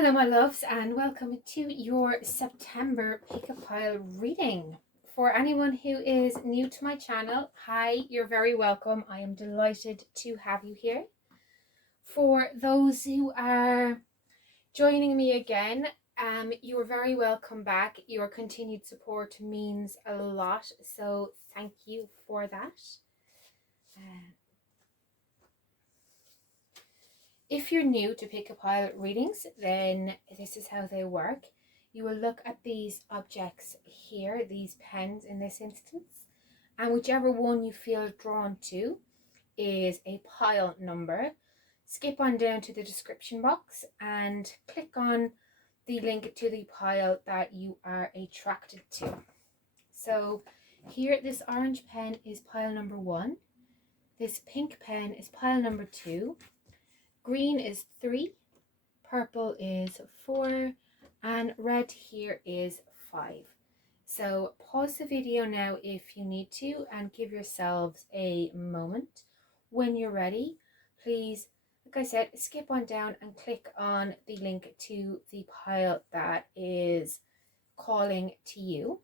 Hello my loves and welcome to your September pick-a-pile reading. For anyone who is new to my channel, hi, you're very welcome. I am delighted to have you here. For those who are joining me again, you're very welcome back. Your continued support means a lot, so thank you for that. If you're new to pick-a-pile readings, then this is how they work. You will look at these objects here, these pens in this instance, and whichever one you feel drawn to is a pile number. Skip on down to the description box and click on the link to the pile that you are attracted to. So here, this orange pen is pile number 1. This pink pen is pile number 2. Green is 3, purple is 4, and red here is 5. So pause the video now if you need to and give yourselves a moment. When you're ready, please, like I said, skip on down and click on the link to the pile that is calling to you.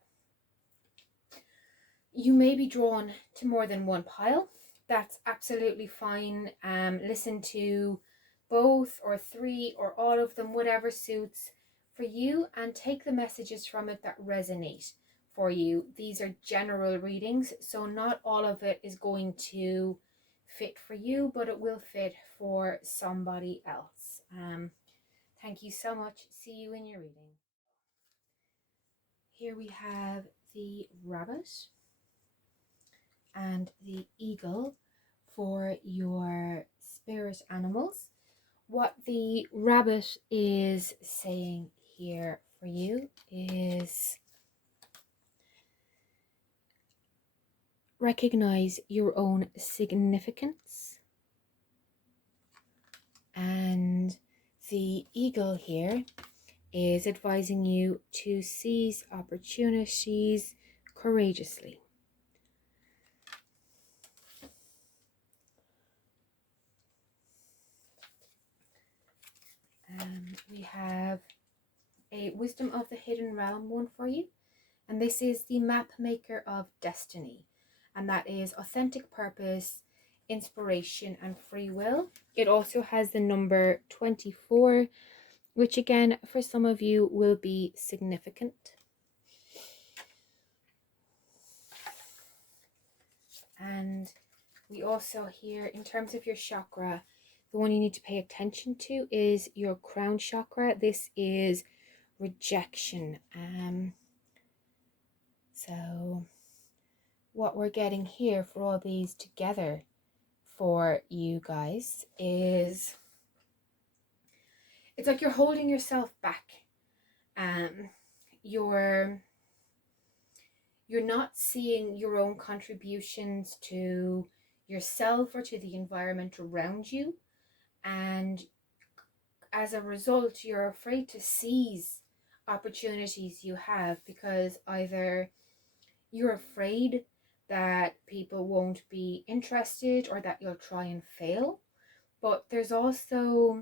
You may be drawn to more than one pile. That's absolutely fine. Listen to both or 3 or all of them, whatever suits for you, and take the messages from it that resonate for you. These are general readings, so not all of it is going to fit for you, but it will fit for somebody else. Thank you so much. See you in your reading. Here we have the rabbit and the eagle for your spirit animals. What the rabbit is saying here for you is recognize your own significance. And the eagle here is advising you to seize opportunities courageously. We have a Wisdom of the Hidden Realm one for you, and this is the map maker of destiny, and that is authentic purpose, inspiration, and free will. It also has the number 24, which again for some of you will be significant. And we also here, in terms of your chakra, the one you need to pay attention to is your crown chakra. This is rejection. So what we're getting here for all these together for you guys is it's like you're holding yourself back. You're not seeing your own contributions to yourself or to the environment around you, and as a result you're afraid to seize opportunities you have because either you're afraid that people won't be interested or that you'll try and fail, but there's also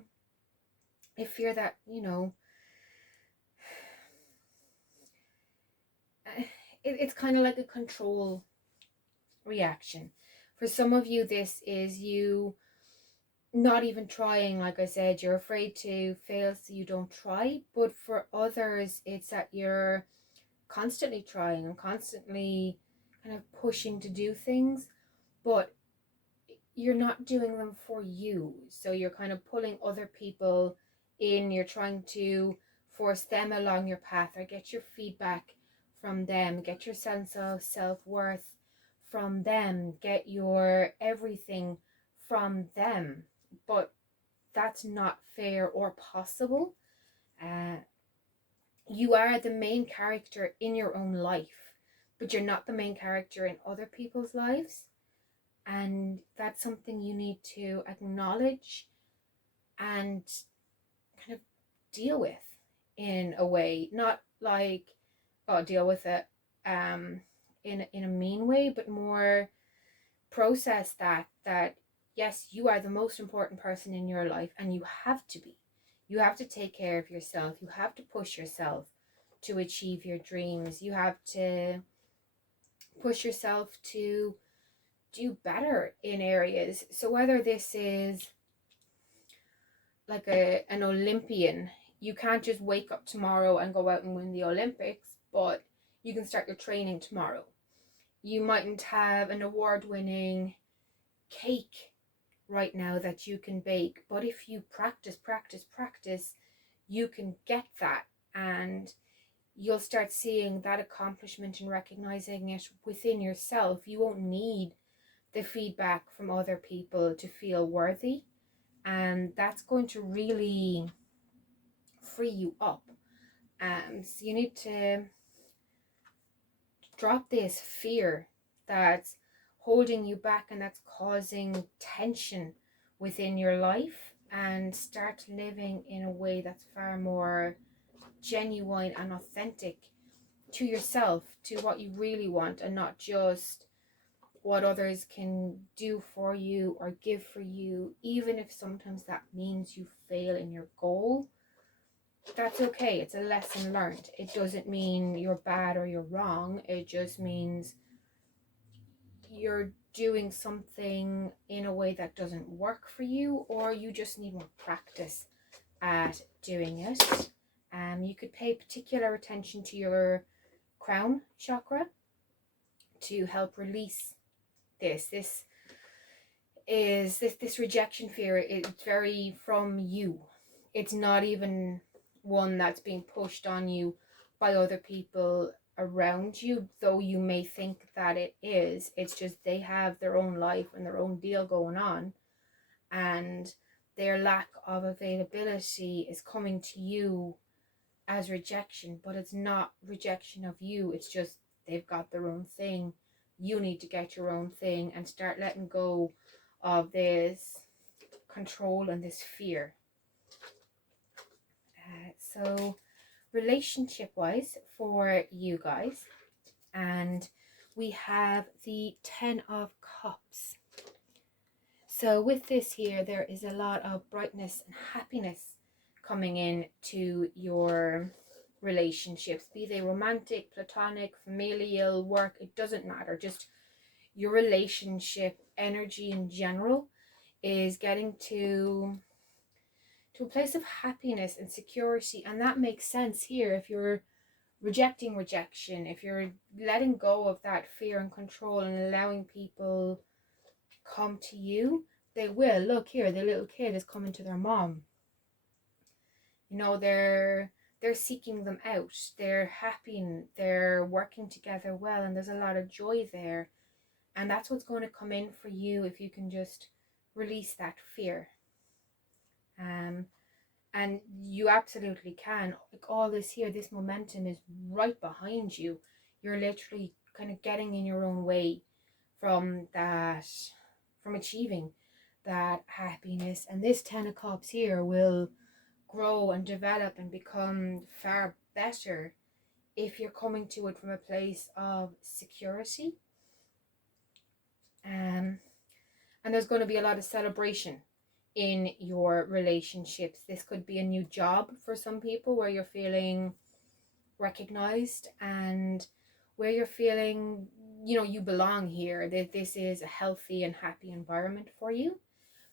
a fear that, you know, it's kind of like a control reaction. For some of you, this is you not even trying. Like I said, you're afraid to fail so you don't try. But for others, it's that you're constantly trying and constantly kind of pushing to do things, but you're not doing them for you. So you're kind of pulling other people in. You're trying to force them along your path or get your feedback from them, get your sense of self-worth from them, get your everything from them. But that's not fair or possible. You are the main character in your own life, but you're not the main character in other people's lives. And that's something you need to acknowledge and kind of deal with in a way, not like, oh, deal with it in a mean way, but more process that yes, you are the most important person in your life and you have to be. You have to take care of yourself. You have to push yourself to achieve your dreams. You have to push yourself to do better in areas. So whether this is like an Olympian, you can't just wake up tomorrow and go out and win the Olympics, but you can start your training tomorrow. You mightn't have an award-winning cake right now that you can bake, but if you practice, you can get that, and you'll start seeing that accomplishment and recognizing it within yourself. You won't need the feedback from other people to feel worthy, and that's going to really free you up. So you need to drop this fear that's holding you back and that's causing tension within your life, and start living in a way that's far more genuine and authentic to yourself, to what you really want, and not just what others can do for you or give for you. Even if sometimes that means you fail in your goal, that's okay. It's a lesson learned. It doesn't mean you're bad or you're wrong. It just means you're doing something in a way that doesn't work for you, or you just need more practice at doing it. You could pay particular attention to your crown chakra to help release this rejection fear. It's very from you. It's not even one that's being pushed on you by other people around you, though you may think that it is. It's just they have their own life and their own deal going on, and their lack of availability is coming to you as rejection, but it's not rejection of you. It's just they've got their own thing. You need to get your own thing and start letting go of this control and this fear. So relationship wise for you guys, and we have the 10 of Cups. So with this here, there is a lot of brightness and happiness coming in to your relationships, be they romantic, platonic, familial, work, it doesn't matter. Just your relationship energy in general is getting to a place of happiness and security. And that makes sense here. If you're rejecting rejection, if you're letting go of that fear and control and allowing people come to you, they will. Look here, the little kid is coming to their mom. You know, they're seeking them out. They're happy. They're working together well, and there's a lot of joy there. And that's what's going to come in for you if you can just release that fear. And you absolutely can. Like all this here, this momentum is right behind you. You're literally kind of getting in your own way from that, from achieving that happiness. And this 10 of Cups here will grow and develop and become far better if you're coming to it from a place of security. And there's going to be a lot of celebration in your relationships. This could be a new job for some people where you're feeling recognized and where you're feeling, you know, you belong here, that this is a healthy and happy environment for you.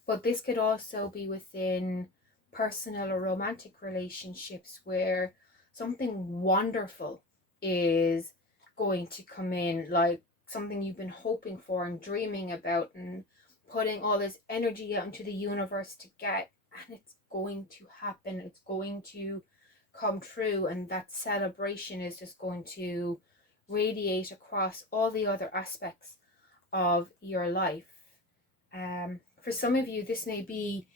But this could also be within personal or romantic relationships where something wonderful is going to come in, like something you've been hoping for and dreaming about and putting all this energy out into the universe to get, and it's going to happen. It's going to come true, and that celebration is just going to radiate across all the other aspects of your life. For some of you, this may be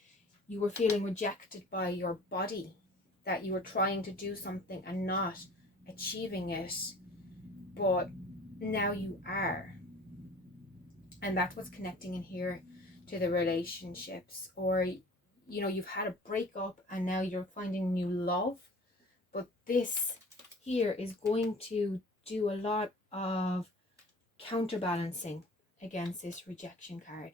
you were feeling rejected by your body, that you were trying to do something and not achieving it, but now you are. And that's what's connecting in here to the relationships. Or, you know, you've had a breakup and now you're finding new love. But this here is going to do a lot of counterbalancing against this rejection card.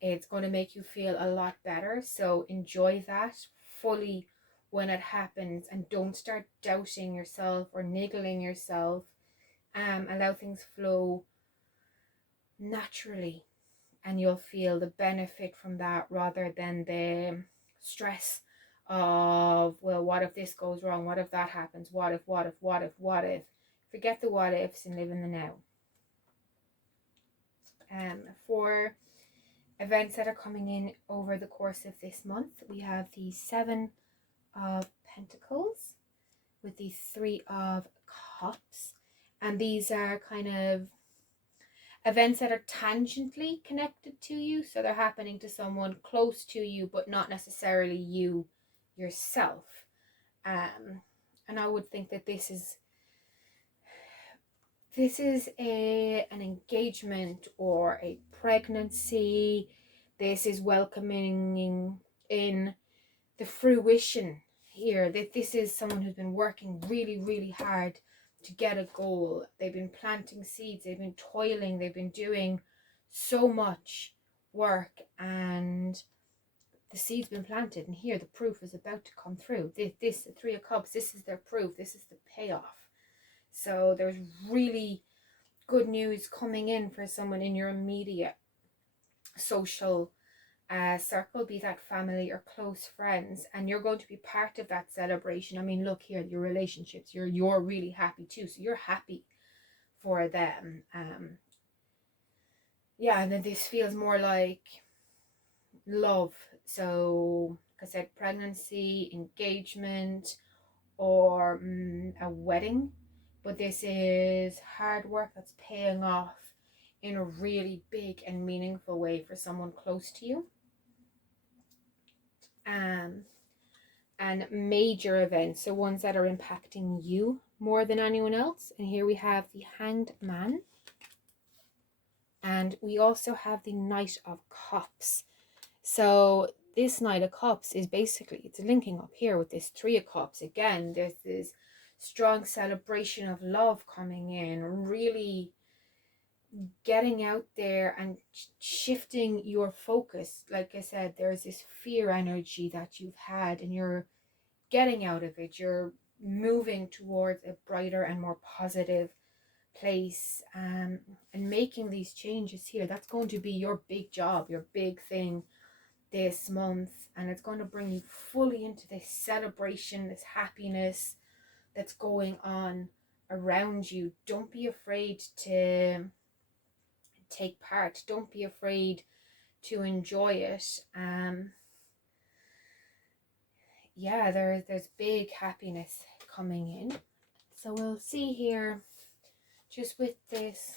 It's going to make you feel a lot better. So enjoy that. Fully when it happens, and don't start doubting yourself or niggling yourself. Allow things flow naturally, and you'll feel the benefit from that rather than the stress of, well, what if this goes wrong? What if that happens? What if, what if, what if, what if? Forget the what ifs and live in the now. For events that are coming in over the course of this month, we have the 7 of Pentacles with the 3 of Cups, and these are kind of events that are tangentially connected to you, so they're happening to someone close to you but not necessarily you yourself. And I would think that this is an engagement or a pregnancy. This is welcoming in the fruition here, that this is someone who's been working really, really hard to get a goal. They've been planting seeds, they've been toiling, they've been doing so much work, and the seed's been planted, and here the proof is about to come through. This the 3 of Cups, this is their proof, this is the payoff. So there's really good news coming in for someone in your immediate social circle, be that family or close friends, and you're going to be part of that celebration. I mean, look here, your relationships, you're really happy too, so you're happy for them. Yeah, and then this feels more like love. So like I said, pregnancy, engagement, or a wedding, but this is hard work that's paying off in a really big and meaningful way for someone close to you. And major events, so ones that are impacting you more than anyone else. And here we have the Hanged Man, and we also have the Knight of Cups. So this Knight of Cups is basically, it's linking up here with this 3 of Cups. Again, there's this strong celebration of love coming in, really getting out there and shifting your focus. Like I said, there's this fear energy that you've had, and you're getting out of it. You're moving towards a brighter and more positive place, and making these changes here. That's going to be your big job, your big thing this month, and it's going to bring you fully into this celebration, this happiness that's going on around you. Don't be afraid to take part, don't be afraid to enjoy it. Yeah, there's big happiness coming in. So we'll see here, just with this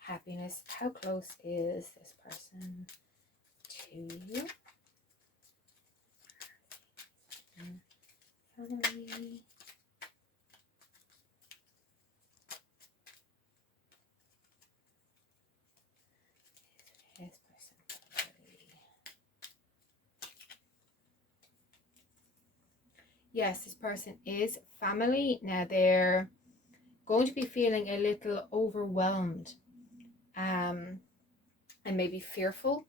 happiness, how close is this person to you? Family. This person. Yes, this person is family. Now they're going to be feeling a little overwhelmed, and maybe fearful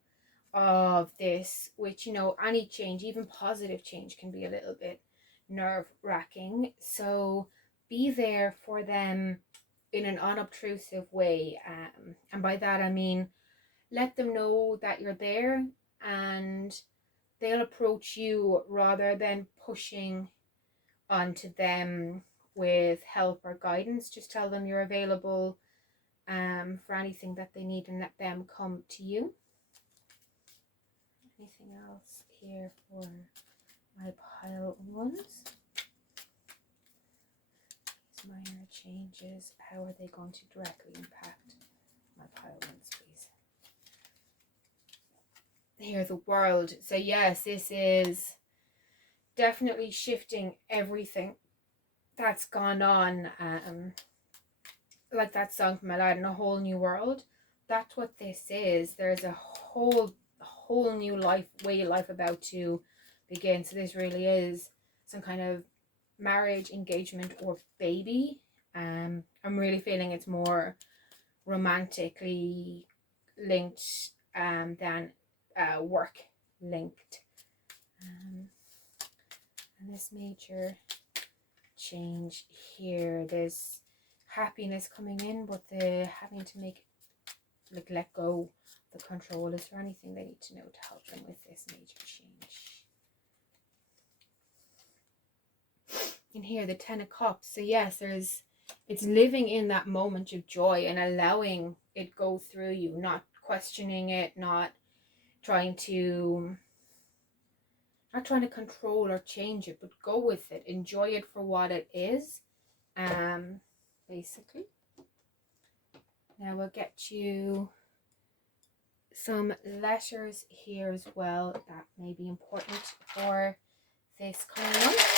of this, which, you know, any change, even positive change, can be a little bit nerve-wracking. So be there for them in an unobtrusive way, and by that I mean let them know that you're there, and they'll approach you rather than pushing onto them with help or guidance. Just tell them you're available for anything that they need, and let them come to you. Anything else here for my pile ones? These minor changes, how are they going to directly impact my pile ones, please? Here, the World. So yes, this is definitely shifting everything that's gone on. Like that song from Aladdin, A Whole New World. That's what this is. There's a whole new way of life about to begin. So this really is some kind of marriage, engagement, or baby. I'm really feeling it's more romantically linked than work linked. this major change here. There's happiness coming in, but they're having to let go of the control. Is there anything they need to know to help them with this major change? In here, the 10 of Cups. So yes, it's living in that moment of joy and allowing it go through you, not questioning it, not trying to control or change it, but go with it, enjoy it for what it is. Basically, now we'll get you some letters here as well that may be important for this coming month.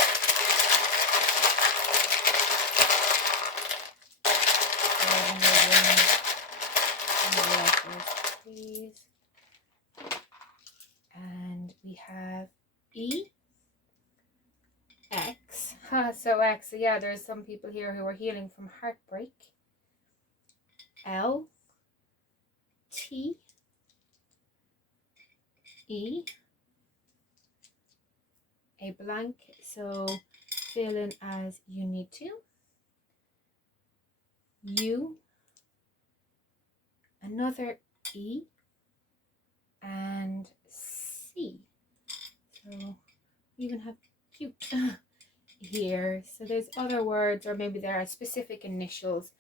Letters, please. And we have E, X. So X. So yeah, there's some people here who are healing from heartbreak. L, T, E, a blank. So fill in as you need to. U, another E, and C. So we even have cute here. So there's other words, or maybe there are specific initials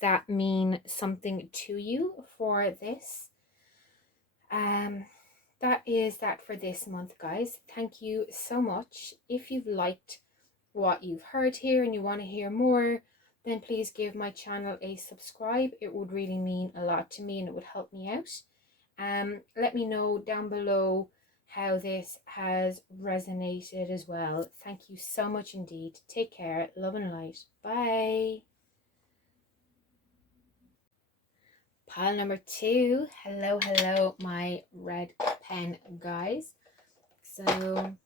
that mean something to you for this. That is that for this month, guys. Thank you so much. If you've liked what you've heard here and you want to hear more, then please give my channel a subscribe. It would really mean a lot to me and it would help me out. Let me know down below how this has resonated as well. Thank you so much indeed. Take care. Love and light. Bye. Pile number 2. Hello, my red pen guys. So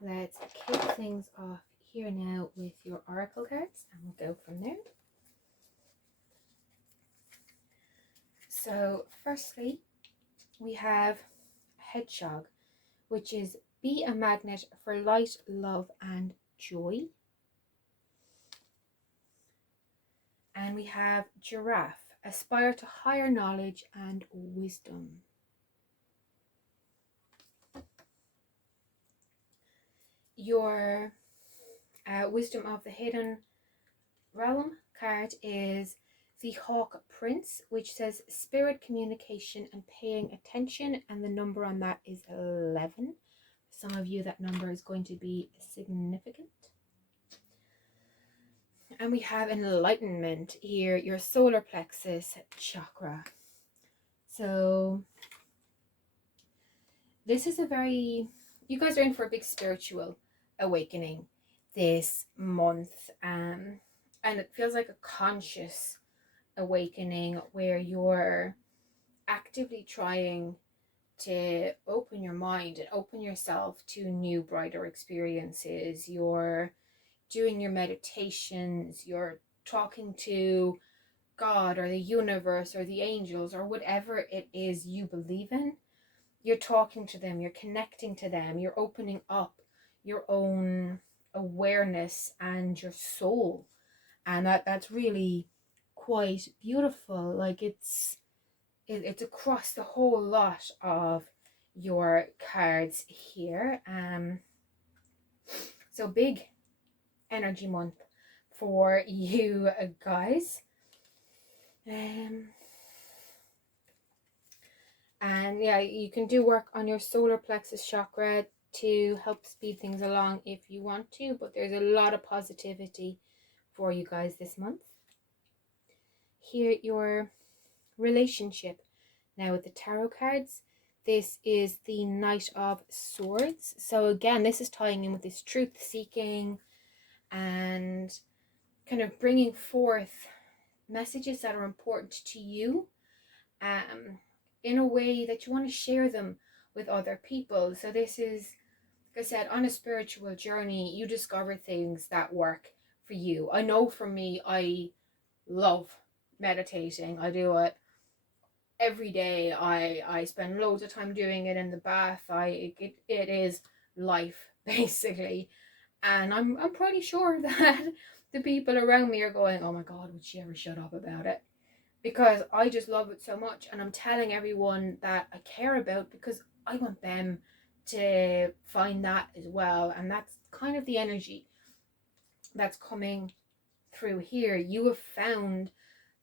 let's kick things off here now with your oracle cards and we'll go from there. So firstly, we have Hedgehog, which is be a magnet for light, love and joy. And we have Giraffe, aspire to higher knowledge and wisdom. Your Wisdom of the Hidden Realm card is the Hawk Prince, which says spirit communication and paying attention, and the number on that is 11. Some of you, that number is going to be significant. And we have Enlightenment here, your solar plexus chakra. So this is you guys are in for a big spiritual awakening this month, and it feels like a conscious awakening where you're actively trying to open your mind and open yourself to new, brighter experiences. You're doing your meditations, you're talking to God or the universe or the angels or whatever it is you believe in. You're talking to them, you're connecting to them, you're opening up your own awareness and your soul, and that's really quite beautiful. Like it's across the whole lot of your cards here. So big energy month for you guys. And yeah, you can do work on your solar plexus chakra to help speed things along if you want to, but there's a lot of positivity for you guys this month. Here, your relationship. Now with the tarot cards, this is the Knight of Swords. So again, this is tying in with this truth seeking and kind of bringing forth messages that are important to you in a way that you want to share them with other people. So this is, like I said, on a spiritual journey, you discover things that work for you. I know for me, I love meditating. I do it every day. I spend loads of time doing it in the bath. It is life basically. And I'm pretty sure that the people around me are going, oh my God, would she ever shut up about it? Because I just love it so much. And I'm telling everyone that I care about because I want them to find that as well. And that's kind of the energy that's coming through here. You have found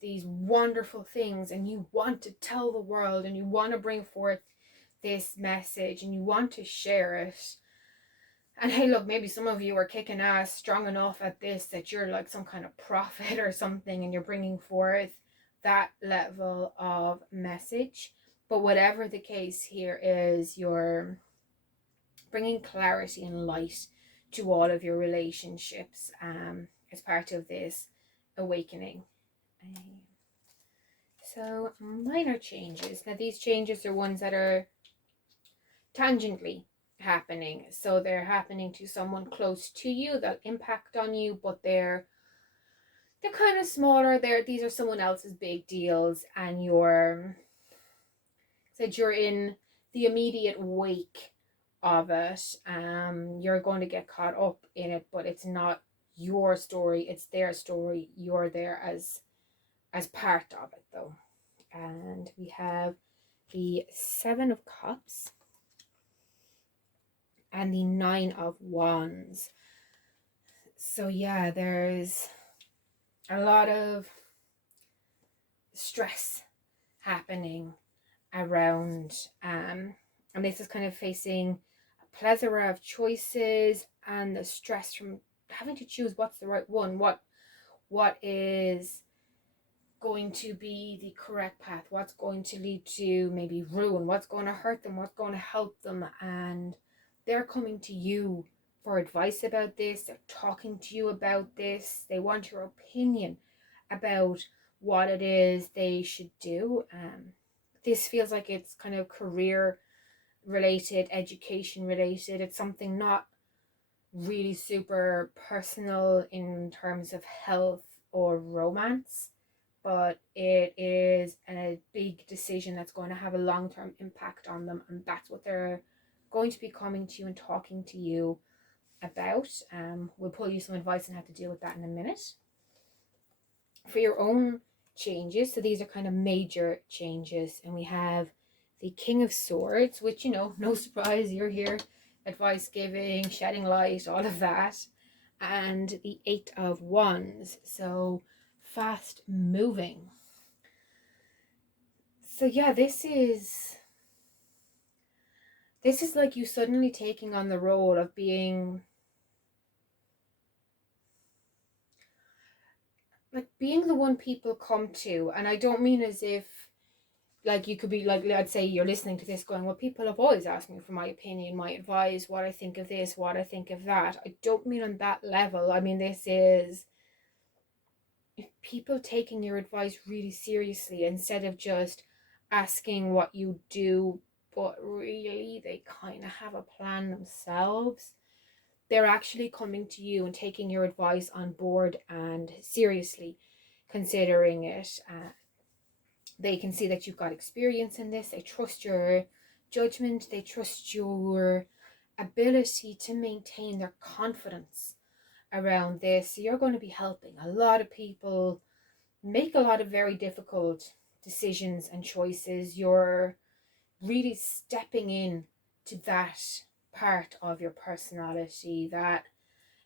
these wonderful things and you want to tell the world and you want to bring forth this message and you want to share it. And hey, look, maybe some of you are kicking ass strong enough at this that you're like some kind of prophet or something and you're bringing forth that level of message. But whatever the case here is, you're bringing clarity and light to all of your relationships as part of this awakening. So minor changes. Now these changes are ones that are tangentially happening. So they're happening to someone close to you, that impact on you, but they're kind of smaller. These are someone else's big deals, and you're in the immediate wake of it. You're going to get caught up in it, but it's not your story, it's their story. You're there as part of it though. And we have the 7 of Cups and the 9 of Wands. So yeah, there's a lot of stress happening around, and this is kind of facing a plethora of choices and the stress from having to choose what's the right one, what is going to be the correct path, what's going to lead to maybe ruin, what's going to hurt them, what's going to help them. And they're coming to you for advice about this. They're talking to you about this. They want your opinion about what it is they should do. This feels like it's kind of career related, education related. It's something not really super personal in terms of health or romance, but it is a big decision that's going to have a long-term impact on them, and that's what they're going to be coming to you and talking to you about. We'll pull you some advice on how to deal with that in a minute. For your own changes, so these are kind of major changes, and we have the King of Swords, which, you know, no surprise, you're here, advice giving, shedding light, all of that, and the 8 of Wands, so fast moving. So yeah, this is like you suddenly taking on the role of being the one people come to. And I don't mean as if like you could be like, let's say you're listening to this going, well, people have always asked me for my opinion, my advice, what I think of this, what I think of that. I don't mean on that level. I mean, this is people taking your advice really seriously instead of just asking what you do, but really they kind of have a plan themselves. They're actually coming to you and taking your advice on board and seriously considering it. They can see that you've got experience in this. They trust your judgment. They trust your ability to maintain their confidence around this. So you're going to be helping a lot of people make a lot of very difficult decisions and choices. You're really stepping in to that part of your personality, that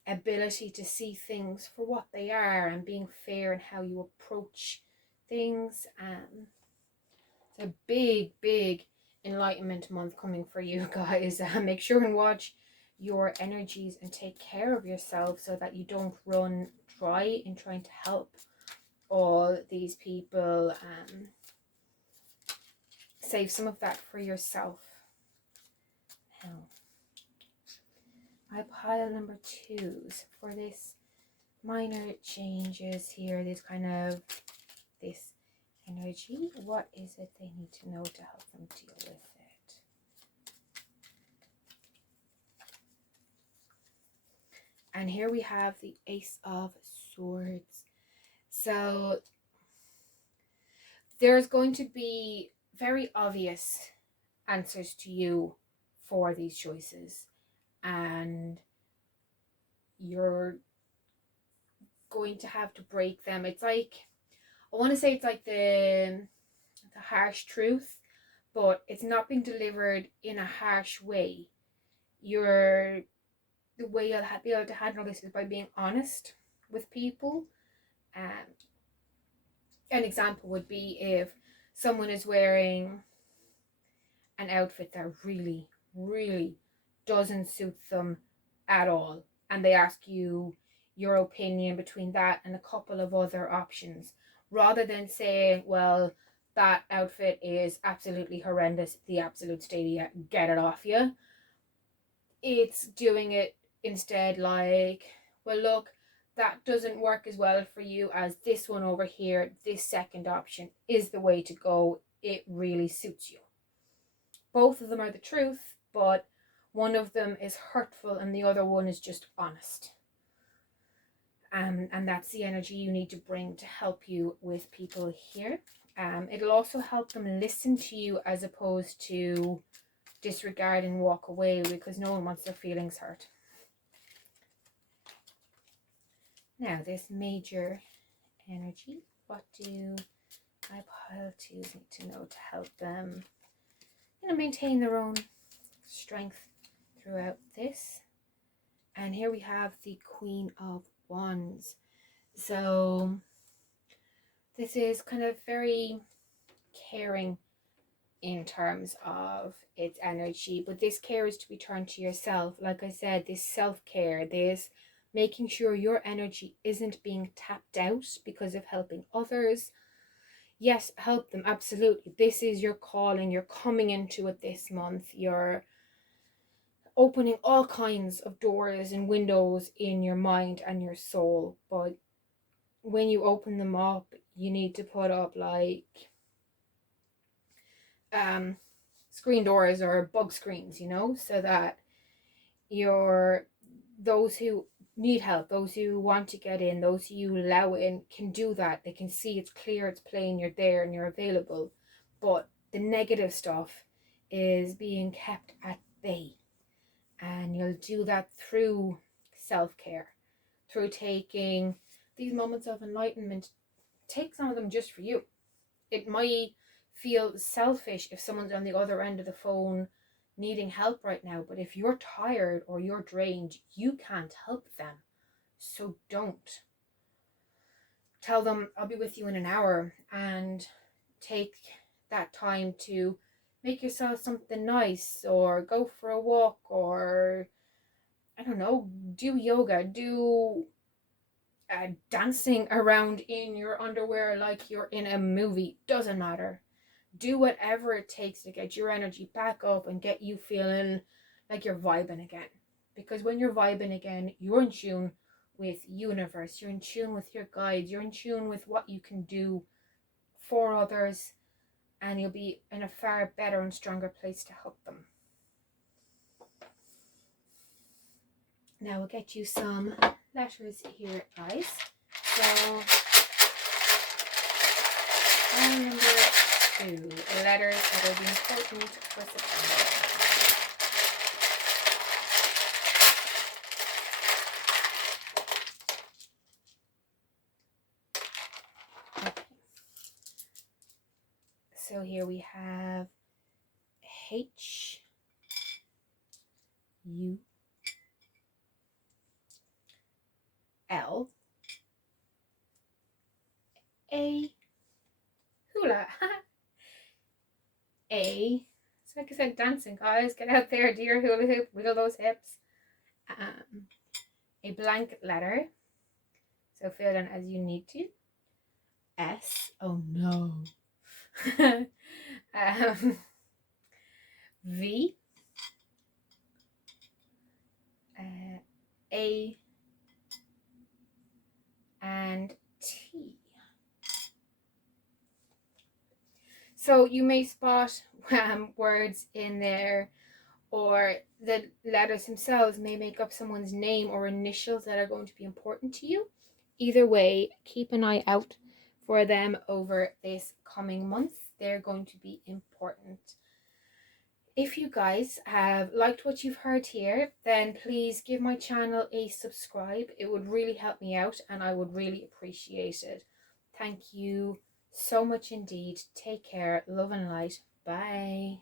ability to see things for what they are and being fair in how you approach things. It's a big enlightenment month coming for you guys. Make sure and watch your energies and take care of yourself so that you don't run dry in trying to help all these people. Save some of that for yourself. Now, my pile number 2s for this minor changes here, this kind of this energy. What is it they need to know to help them deal with it? And here we have the Ace of Swords. So there's going to be very obvious answers to you for these choices, and going to have to break them. It's like, I want to say it's like the harsh truth, but it's not being delivered in a harsh way. The way you'll be able to handle this is by being honest with people. An example would be if someone is wearing an outfit that really, really doesn't suit them at all, and they ask you your opinion between that and a couple of other options, rather than saying, well, that outfit is absolutely horrendous, the absolute stadia, get it off you. It's doing it instead like, well, look, that doesn't work as well for you as this one over here. This second option is the way to go. It really suits you. Both of them are the truth, but one of them is hurtful and the other one is just honest. And that's the energy you need to bring to help you with people here. It'll also help them listen to you as opposed to disregard and walk away, because no one wants their feelings hurt. Now, this major energy, what do my pile twos need to know to help them maintain their own strength throughout this? And here we have the Queen of Wands. So this is kind of very caring in terms of its energy, but this care is to be turned to yourself. Like I said, this self-care, this making sure your energy isn't being tapped out because of helping others. Yes, help them, absolutely. This is your calling. You're coming into it this month. You're opening all kinds of doors and windows in your mind and your soul, but when you open them up, you need to put up like screen doors or bug screens, so that those who need help, those who want to get in, those who you allow in, can do that. They can see it's clear, it's plain, you're there and you're available. But the negative stuff is being kept at bay, and you'll do that through self-care, through taking these moments of enlightenment. Take some of them just for you. It might feel selfish if someone's on the other end of the phone needing help right now, but if you're tired or you're drained, you can't help them. So don't. Tell them, I'll be with you in an hour, and take that time to make yourself something nice, or go for a walk, or I don't know, do yoga, do dancing around in your underwear like you're in a movie. Doesn't matter. Do whatever it takes to get your energy back up and get you feeling like you're vibing again. Because when you're vibing again, you're in tune with universe, you're in tune with your guides, you're in tune with what you can do for others, and you'll be in a far better and stronger place to help them. Now we'll get you some letters here, guys. So, number 2, letters that will be important for September. Okay. So here we have H, U, L, A, hula, A, so like I said, dancing, guys, get out there, do your hula hoop, wiggle those hips. A blank letter, so fill it in as you need to. S, oh no. V, A, and T. So you may spot words in there, or the letters themselves may make up someone's name or initials that are going to be important to you. Either way, keep an eye out for them over this coming month. They're going to be important. If you guys have liked what you've heard here, then please give my channel a subscribe. It would really help me out and I would really appreciate it. Thank you so much indeed. Take care. Love and light. Bye.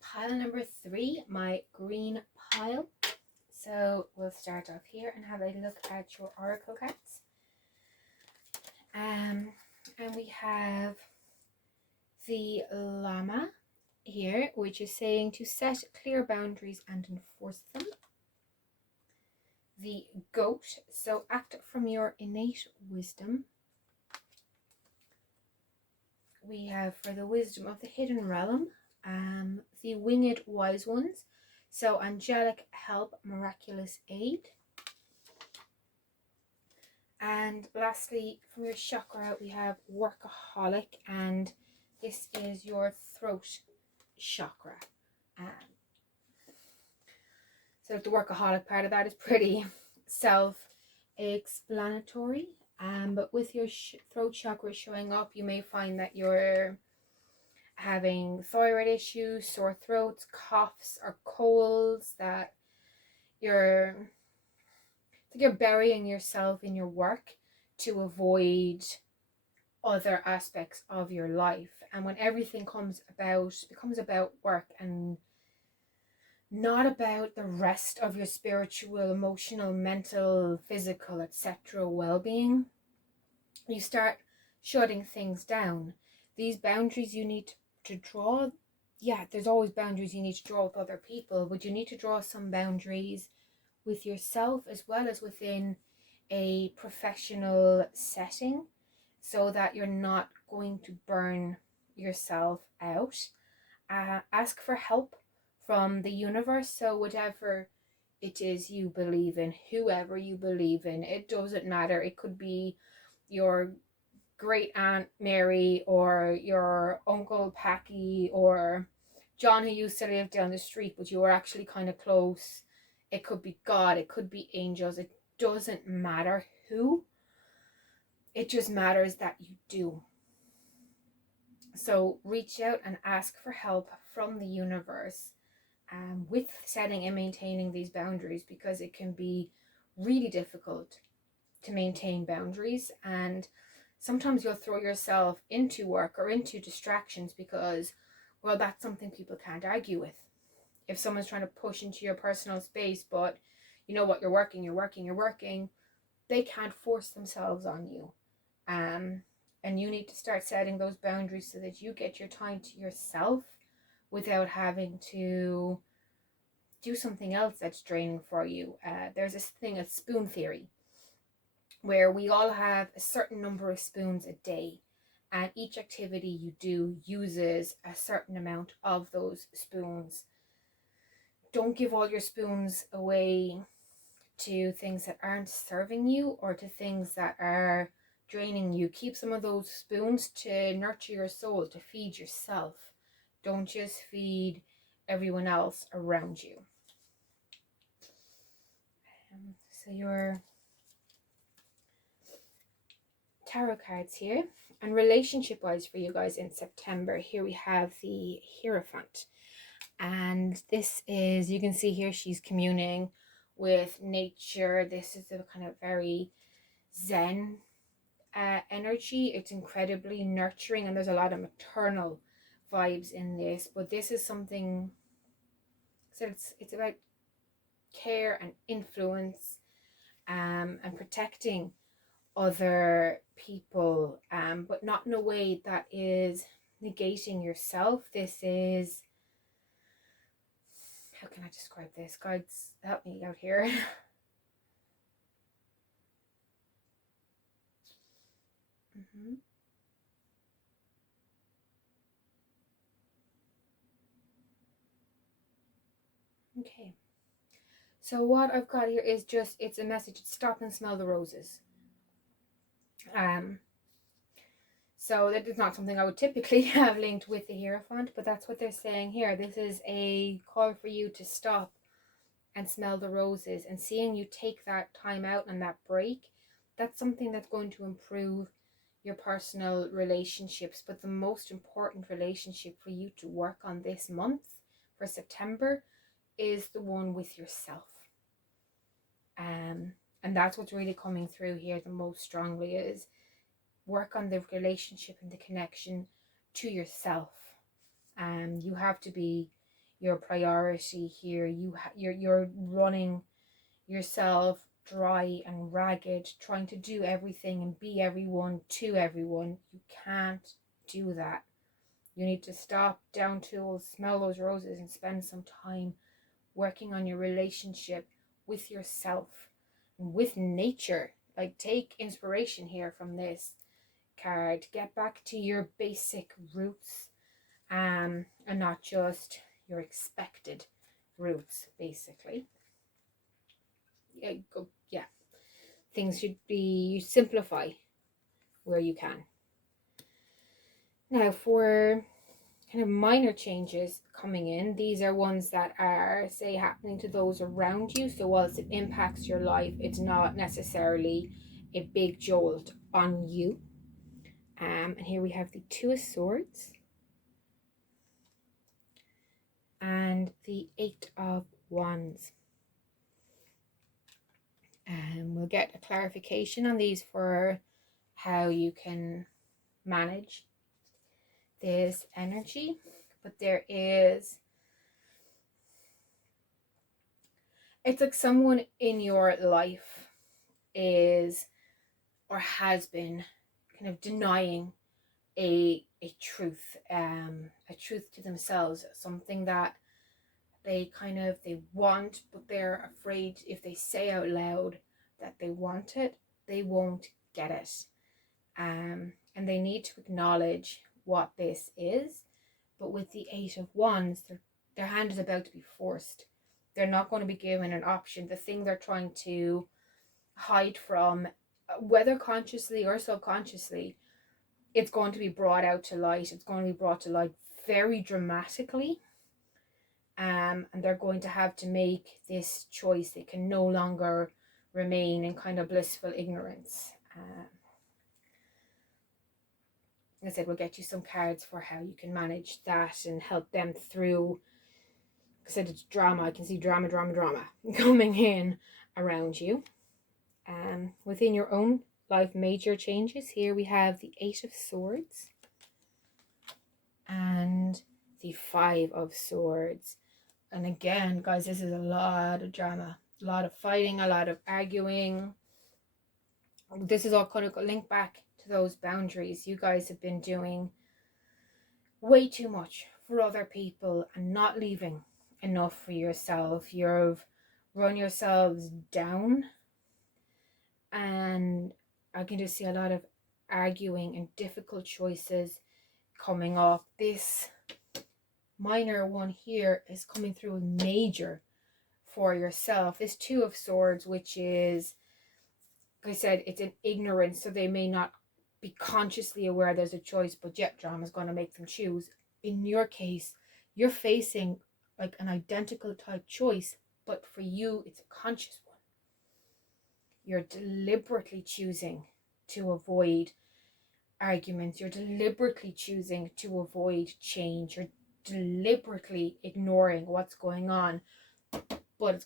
Pile number 3, my green pile. So we'll start off here and have a look at your oracle cards. And we have the llama here, which is saying to set clear boundaries and enforce them. The goat, so act from your innate wisdom. We have for the wisdom of the hidden realm, the winged wise ones, so angelic help, miraculous aid. And lastly, from your chakra, we have workaholic, and this is your throat chakra. So the workaholic part of that is pretty self-explanatory. But with your throat chakra showing up, you may find that you're having thyroid issues, sore throats, coughs, or colds, that you're burying yourself in your work to avoid other aspects of your life. And when everything becomes about work and not about the rest of your spiritual, emotional, mental, physical, etc. well-being, you start shutting things down. These boundaries you need to draw, there's always boundaries you need to draw with other people, but you need to draw some boundaries with yourself as well as within a professional setting, so that you're not going to burn yourself out. Ask for help from the universe. So whatever it is you believe in, whoever you believe in, it doesn't matter. It could be your great aunt Mary or your uncle Packy or John who used to live down the street but you were actually kind of close. It could be God, it could be angels. It doesn't matter who. It just matters that you do. So reach out and ask for help from the universe with setting and maintaining these boundaries, because it can be really difficult to maintain boundaries, and sometimes you'll throw yourself into work or into distractions because, well, that's something people can't argue with. If someone's trying to push into your personal space, but you know what, you're working, they can't force themselves on you. And you need to start setting those boundaries so that you get your time to yourself without having to do something else that's draining for you. There's this thing, a spoon theory, where we all have a certain number of spoons a day, and each activity you do uses a certain amount of those spoons. Don't give all your spoons away to things that aren't serving you or to things that are draining you. Keep some of those spoons to nurture your soul, to feed yourself. Don't just feed everyone else around you. So your tarot cards here, and relationship wise for you guys in September, here we have the Hierophant, and this is, you can see here, she's communing with nature. This is a kind of very zen energy. It's incredibly nurturing, and there's a lot of maternal vibes in this, but this is something, so it's about care and influence and protecting other people, but not in a way that is negating yourself. This is, how can I describe this? Guides, help me out here. Okay, so what I've got here is just, it's a message, stop and smell the roses. So that is not something I would typically have linked with the Hierophant, but that's what they're saying here. This is a call for you to stop and smell the roses, and seeing you take that time out and that break, that's something that's going to improve your personal relationships, but the most important relationship for you to work on this month for September is the one with yourself. And that's what's really coming through here the most strongly, is work on the relationship and the connection to yourself. You have to be your priority here. You're running yourself dry and ragged, trying to do everything and be everyone to everyone. You can't do that. You need to stop, down tools, smell those roses, and spend some time working on your relationship with yourself, with nature. Like, take inspiration here from this card. Get back to your basic roots, and not just your expected roots, basically. Yeah, things should be, you simplify where you can. Now, for kind of minor changes coming in, these are ones that are, say, happening to those around you. So whilst it impacts your life, it's not necessarily a big jolt on you. And here we have the Two of Swords and the Eight of Wands. And we'll get a clarification on these for how you can manage this energy. But it's like someone in your life is or has been kind of denying a truth, a truth to themselves, something that they want, but they're afraid if they say out loud that they want it, they won't get it. And they need to acknowledge what this is. But with the Eight of Wands, their hand is about to be forced. They're not going to be given an option. The thing they're trying to hide from, whether consciously or subconsciously, it's going to be brought out to light. It's going to be brought to light very dramatically. And they're going to have to make this choice. They can no longer remain in kind of blissful ignorance. Like I said, we'll get you some cards for how you can manage that and help them through. Like I said, it's drama. I can see drama coming in around you. Within your own life, major changes. Here we have the Eight of Swords and the Five of Swords. And again, guys, this is a lot of drama, a lot of fighting, a lot of arguing. This is all kind of linked back to those boundaries. You guys have been doing way too much for other people and not leaving enough for yourself. You've run yourselves down, and I can just see a lot of arguing and difficult choices coming up. This minor one here is coming through major for yourself. This Two of Swords, which is, like I said, it's an ignorance, so they may not be consciously aware there's a choice, but yet drama is going to make them choose. In your case, you're facing like an identical type choice, but for you it's a conscious one. You're deliberately choosing to avoid arguments. You're deliberately choosing to avoid change. You're deliberately ignoring what's going on, but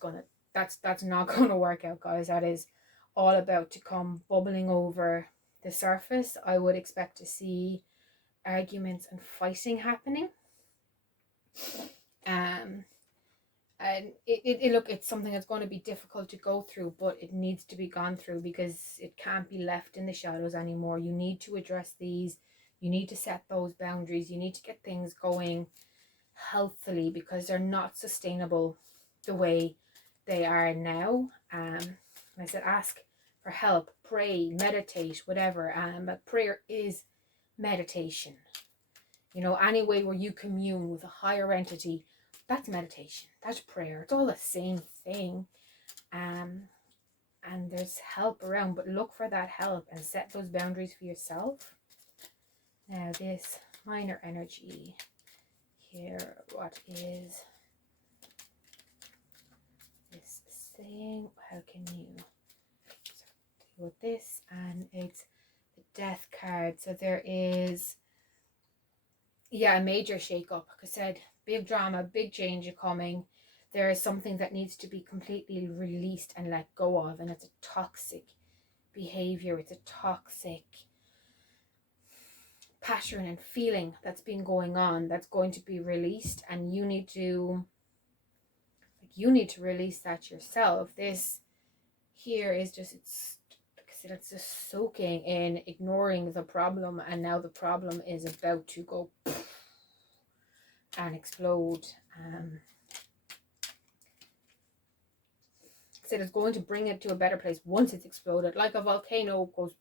that's not gonna work out, guys. That is all about to come bubbling over the surface. I would expect to see arguments and fighting happening. And it's something that's going to be difficult to go through, but it needs to be gone through because it can't be left in the shadows anymore. You need to address these. You need to set those boundaries. You need to get things going healthily because they're not sustainable the way they are now. I said, ask for help, pray, meditate, whatever. But prayer is meditation. You know, any way where you commune with a higher entity, that's meditation, that's prayer. It's all the same thing. And there's help around, but look for that help and set those boundaries for yourself. Now this minor energy here, what is this saying? How can you deal with this? And it's the Death card. So there is, yeah, a major shake-up. Like I said, big drama, big change coming. There is something that needs to be completely released and let go of, and it's a toxic behavior. It's a toxic pattern and feeling that's been going on that's going to be released, and you need to release that yourself. This here is just, it's like I said, it's just soaking in, ignoring the problem, and now the problem is about to go and explode. So it's going to bring it to a better place once it's exploded, like a volcano goes,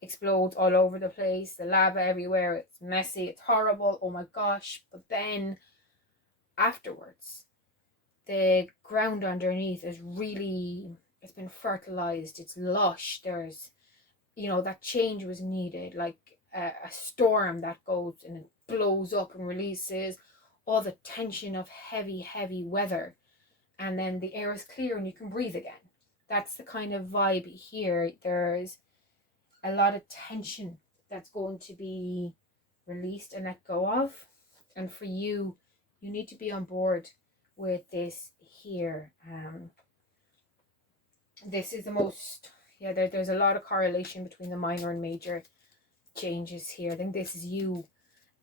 explodes all over the place, the lava everywhere, it's messy, it's horrible, oh my gosh. But then afterwards, the ground underneath is really, it's been fertilized, it's lush, there's, you know, that change was needed, like a storm that goes and it blows up and releases all the tension of heavy weather, and then the air is clear and you can breathe again. That's the kind of vibe here. There's a lot of tension that's going to be released and let go of, and for you, you need to be on board with this here. This is the most, yeah, there's a lot of correlation between the minor and major changes here. I think this is you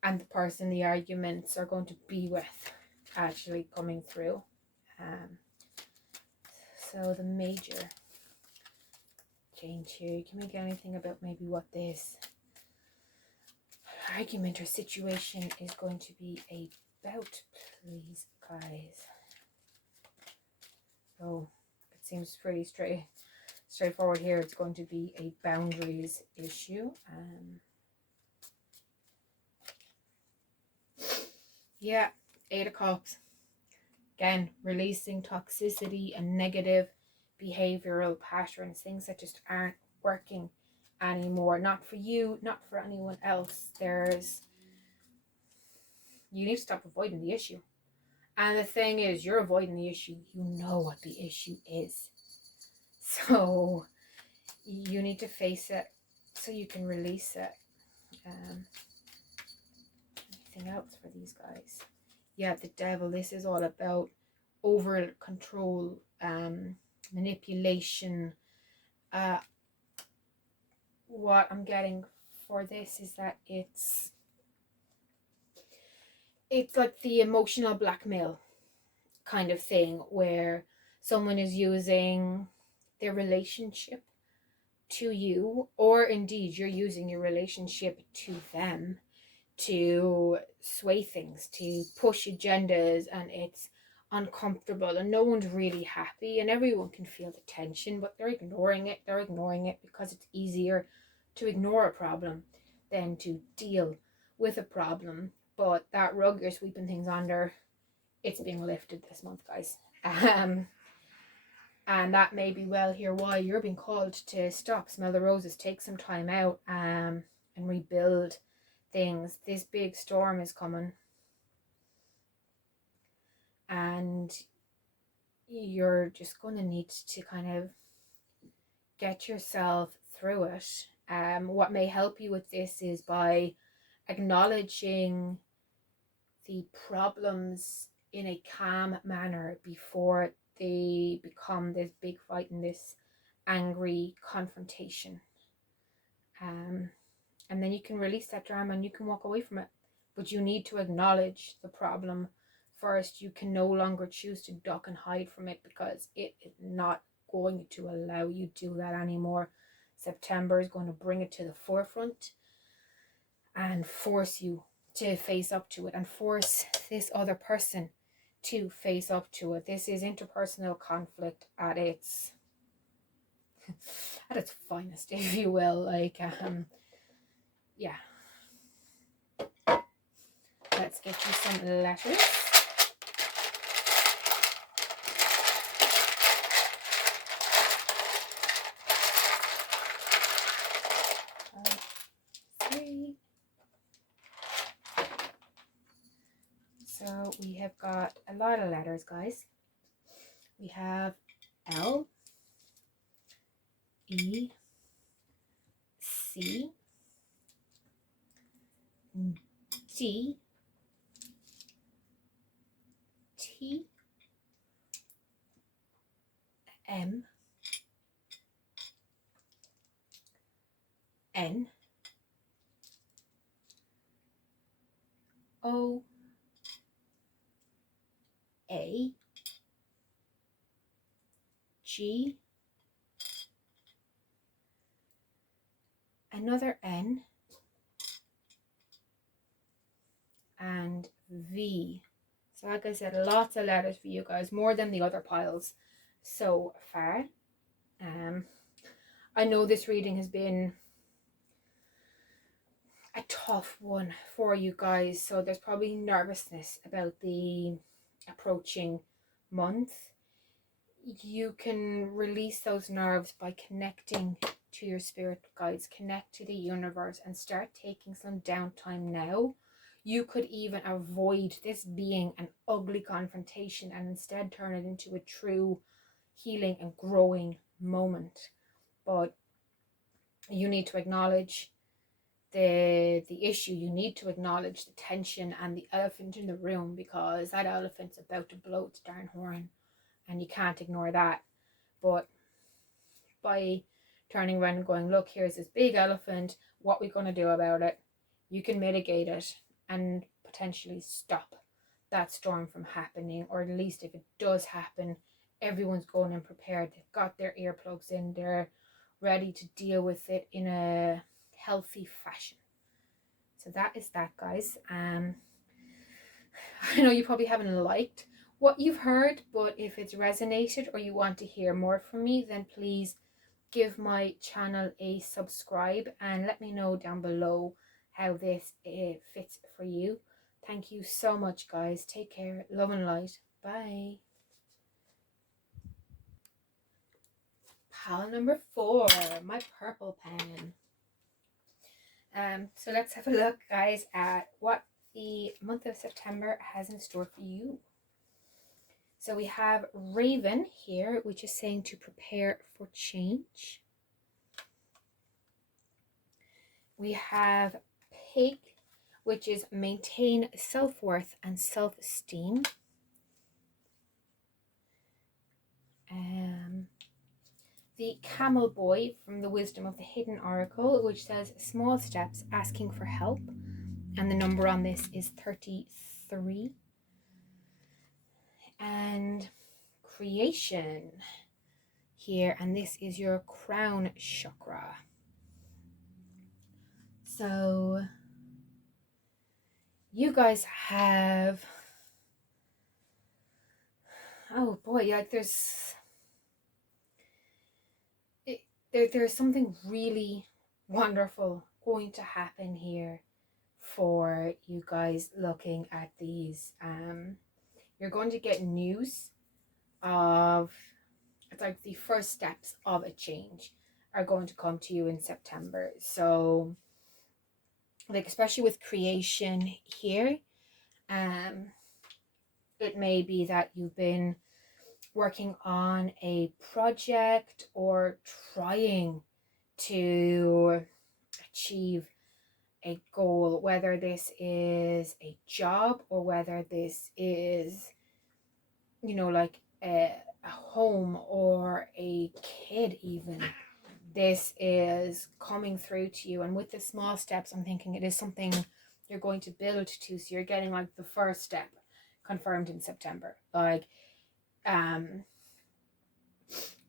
and the person the arguments are going to be with actually coming through. So the major change here, can we get anything about maybe what this argument or situation is going to be about, please, guys? Oh, it seems pretty straightforward here. It's going to be a boundaries issue. Yeah, 8 of Cups. Again, releasing toxicity and negative behavioral patterns, things that just aren't working anymore. Not for you, not for anyone else. You need to stop avoiding the issue. And the thing is, you're avoiding the issue. You know what the issue is. So you need to face it so you can release it. Anything else for these guys? Yeah, the Devil. This is all about over control, manipulation. What I'm getting for this is that it's like the emotional blackmail kind of thing, where someone is using their relationship to you, or indeed you're using your relationship to them to sway things, to push agendas, and it's uncomfortable and no one's really happy and everyone can feel the tension, but they're ignoring it. They're ignoring it because it's easier to ignore a problem than to deal with a problem. But that rug you're sweeping things under, it's being lifted this month, guys. And that may be well here why you're being called to stop, smell the roses, take some time out, and rebuild things. This big storm is coming, and you're just going to need to kind of get yourself through it. What may help you with this is by acknowledging the problems in a calm manner before they become this big fight and this angry confrontation. And then you can release that drama and you can walk away from it. But you need to acknowledge the problem first. You can no longer choose to duck and hide from it, because it is not going to allow you to do that anymore. September is going to bring it to the forefront and force you to face up to it, and force this other person to face up to it. This is interpersonal conflict at its finest, if you will. Like, yeah. Let's get you some letters. So we have got a lot of letters, guys. We have L, E, C, D, T, M, N, O, A, G, another N, and V. So like I said, lots of letters for you guys, more than the other piles so far. I know this reading has been a tough one for you guys, so there's probably nervousness about the approaching month. You can release those nerves by connecting to your spirit guides, connect to the universe, and start taking some downtime now. You could even avoid this being an ugly confrontation and instead turn it into a true healing and growing moment. But you need to acknowledge the issue. You need to acknowledge the tension and the elephant in the room, because that elephant's about to blow its darn horn and you can't ignore that. But by turning around and going, look, here's this big elephant, what are we going to do about it? You can mitigate it and potentially stop that storm from happening, or at least if it does happen, everyone's going in prepared. They've got their earplugs in, they're ready to deal with it in a healthy fashion. So that is that, guys. I know you probably haven't liked what you've heard, but if it's resonated or you want to hear more from me, then please give my channel a subscribe and let me know down below how this fits for you. Thank you so much, guys. Take care. Love and light. Bye. Pile number 4, my purple pen. So let's have a look, guys, at what the month of September has in store for you. So we have Raven here, which is saying to prepare for change. We have Pig, which is maintain self-worth and self-esteem. The Camel Boy from the Wisdom of the Hidden Oracle, which says small steps asking for help. And the number on this is 33. And Creation here, and this is your crown chakra. So you guys have, oh boy, like there's something really wonderful going to happen here for you guys looking at these. You're going to get news of, it's like the first steps of a change are going to come to you in September. So like, especially with Creation here, it may be that you've been working on a project or trying to achieve a goal, whether this is a job or whether this is, you know, like a home or a kid even. This is coming through to you, and with the small steps, I'm thinking it is something you're going to build to. So you're getting like the first step confirmed in September, like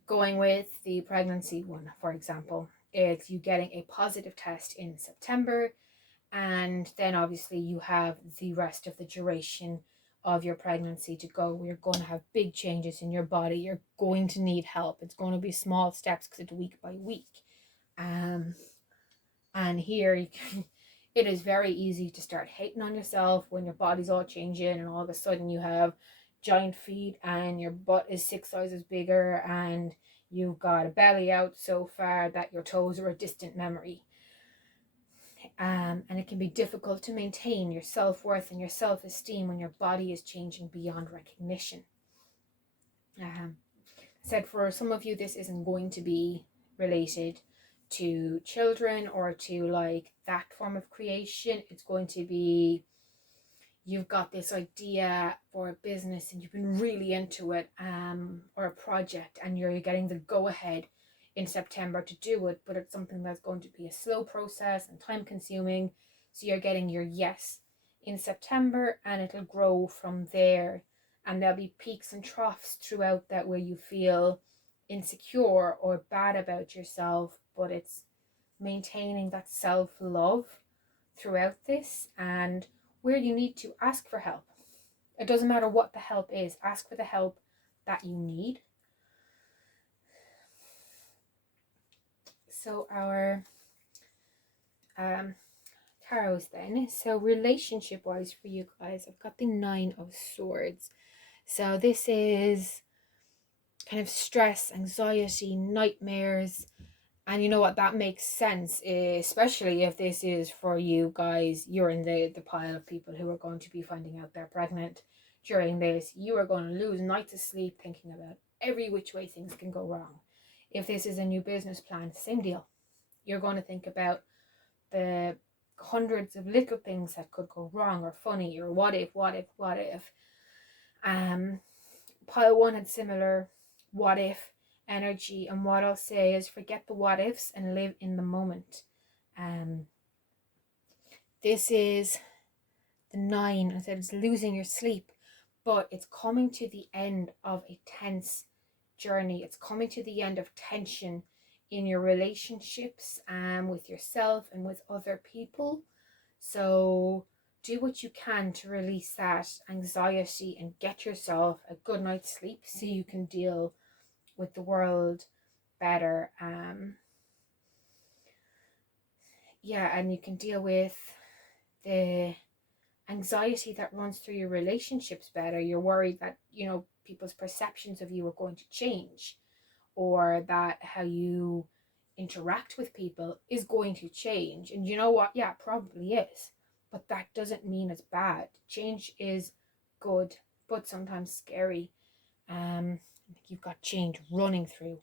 going with the pregnancy one, for example. It's you getting a positive test in September, and then obviously you have the rest of the duration of your pregnancy to go. We're going to have big changes in your body. You're going to need help. It's going to be small steps because it's week by week. And here it is very easy to start hating on yourself when your body's all changing and all of a sudden you have giant feet and your butt is 6 sizes bigger and you've got a belly out so far that your toes are a distant memory. And it can be difficult to maintain your self-worth and your self-esteem when your body is changing beyond recognition. I said for some of you this isn't going to be related to children or to like that form of creation. It's going to be, you've got this idea for a business and you've been really into it, or a project, and you're getting the go-ahead in September to do it, but it's something that's going to be a slow process and time consuming. So you're getting your yes in September, and it'll grow from there. And there'll be peaks and troughs throughout that where you feel insecure or bad about yourself, but it's maintaining that self-love throughout this, and where you need to ask for help. It doesn't matter what the help is, ask for the help that you need. So our tarots then. So relationship wise for you guys, I've got the 9 of Swords. So this is kind of stress, anxiety, nightmares. And you know what, that makes sense, especially if this is for you guys. You're in the pile of people who are going to be finding out they're pregnant during this. You are going to lose nights of sleep thinking about every which way things can go wrong. If this is a new business plan, same deal. You're going to think about the hundreds of little things that could go wrong or funny or what if. Pile 1 had similar what if energy, and what I'll say is forget the what ifs and live in the moment. This is the 9. I said it's losing your sleep, but it's coming to the end of a tense journey. It's coming to the end of tension in your relationships, with yourself and with other people. So do what you can to release that anxiety and get yourself a good night's sleep so you can deal with the world better. And you can deal with the anxiety that runs through your relationships better. You're worried that, people's perceptions of you are going to change, or that how you interact with people is going to change. And you know what? Yeah, it probably is. But that doesn't mean it's bad. Change is good, but sometimes scary. You've got change running through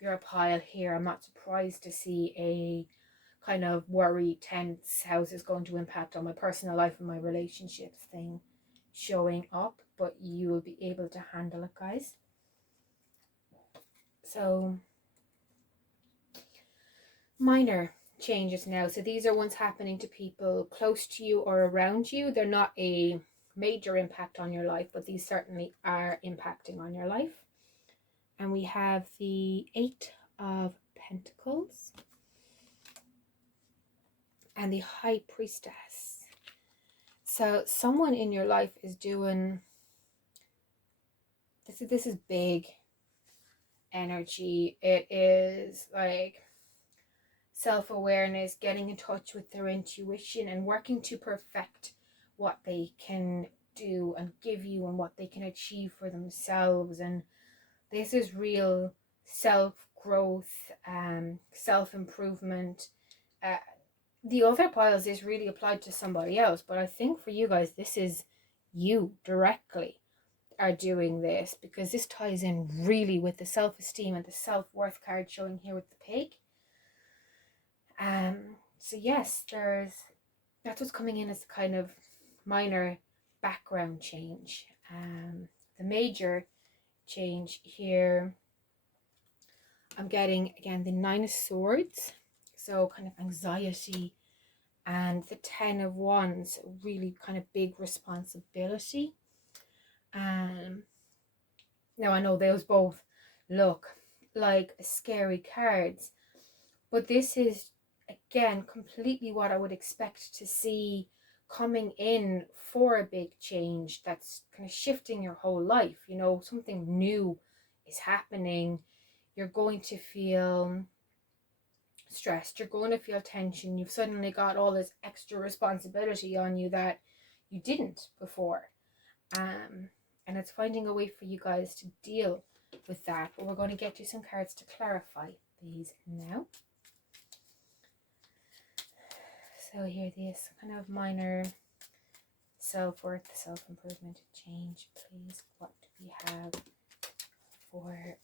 your pile here. I'm not surprised to see a kind of worry, tense, how's this going to impact on my personal life and my relationships thing showing up, but you will be able to handle it, guys. So minor changes now. So these are ones happening to people close to you or around you. They're not a major impact on your life, but these certainly are impacting on your life. And we have the 8 of Pentacles and the High Priestess. So someone in your life is doing this is big energy. It is like self-awareness, getting in touch with their intuition and working to perfect what they can do and give you and what they can achieve for themselves. And this is real self-growth, self-improvement. The other piles is really applied to somebody else, but I think for you guys, this is you directly are doing this, because this ties in really with the self-esteem and the self-worth card showing here with the pig. So yes, that's what's coming in as a kind of minor background change. The major change here, I'm getting again the 9 of Swords, so kind of anxiety, and the 10 of Wands, really kind of big responsibility. Now I know those both look like scary cards, but this is again completely what I would expect to see coming in for a big change that's kind of shifting your whole life. Something new is happening. You're going to feel stressed, you're going to feel tension. You've suddenly got all this extra responsibility on you that you didn't before, and it's finding a way for you guys to deal with that. But we're going to get you some cards to clarify these now. So here, this kind of minor self-worth, self-improvement change, please. What do we have for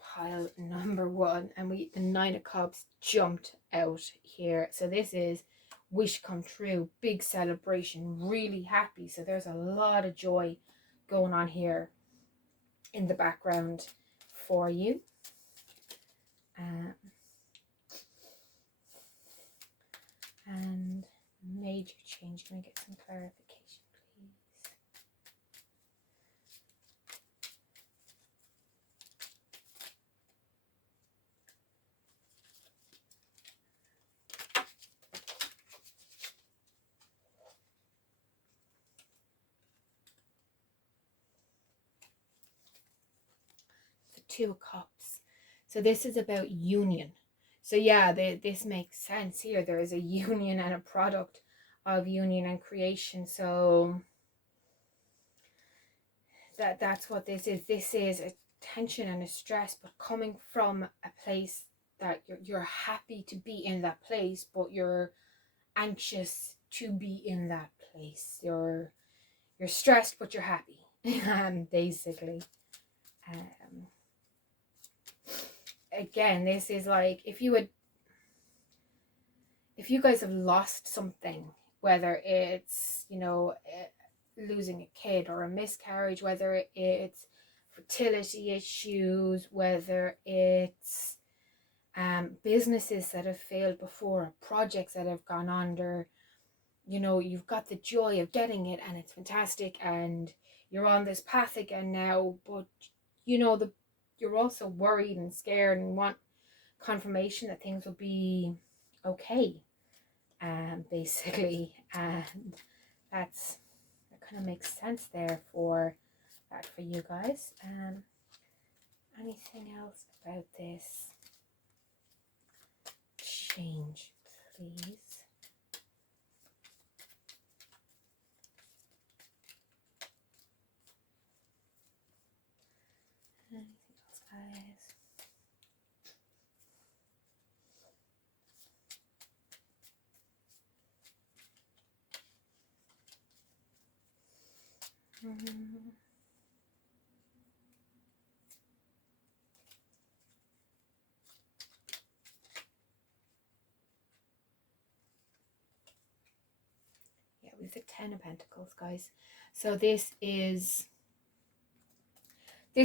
pile number one, and the 9 of Cups jumped out here. So this is wish come true, big celebration, really happy. So there's a lot of joy going on here in the background for you. And major change. Can I get some clarification, please? The 2 of Cups. So this is about union. So yeah, this makes sense here. There is a union and a product of union and creation. So that's what this is. This is a tension and a stress, but coming from a place that you're happy to be in that place, but you're anxious to be in that place. You're stressed, but you're happy. Basically. Again, this is like if you guys have lost something, whether it's, you know, losing a kid or a miscarriage, whether it's fertility issues, whether it's businesses that have failed before, projects that have gone under, you know, you've got the joy of getting it and it's fantastic and you're on this path again now, but you know, you're also worried and scared and want confirmation that things will be okay, basically. And that kind of makes sense there for that for you guys. Anything else about this change, please? Anything else, guys? Yeah, we have the 10 of Pentacles, guys. So this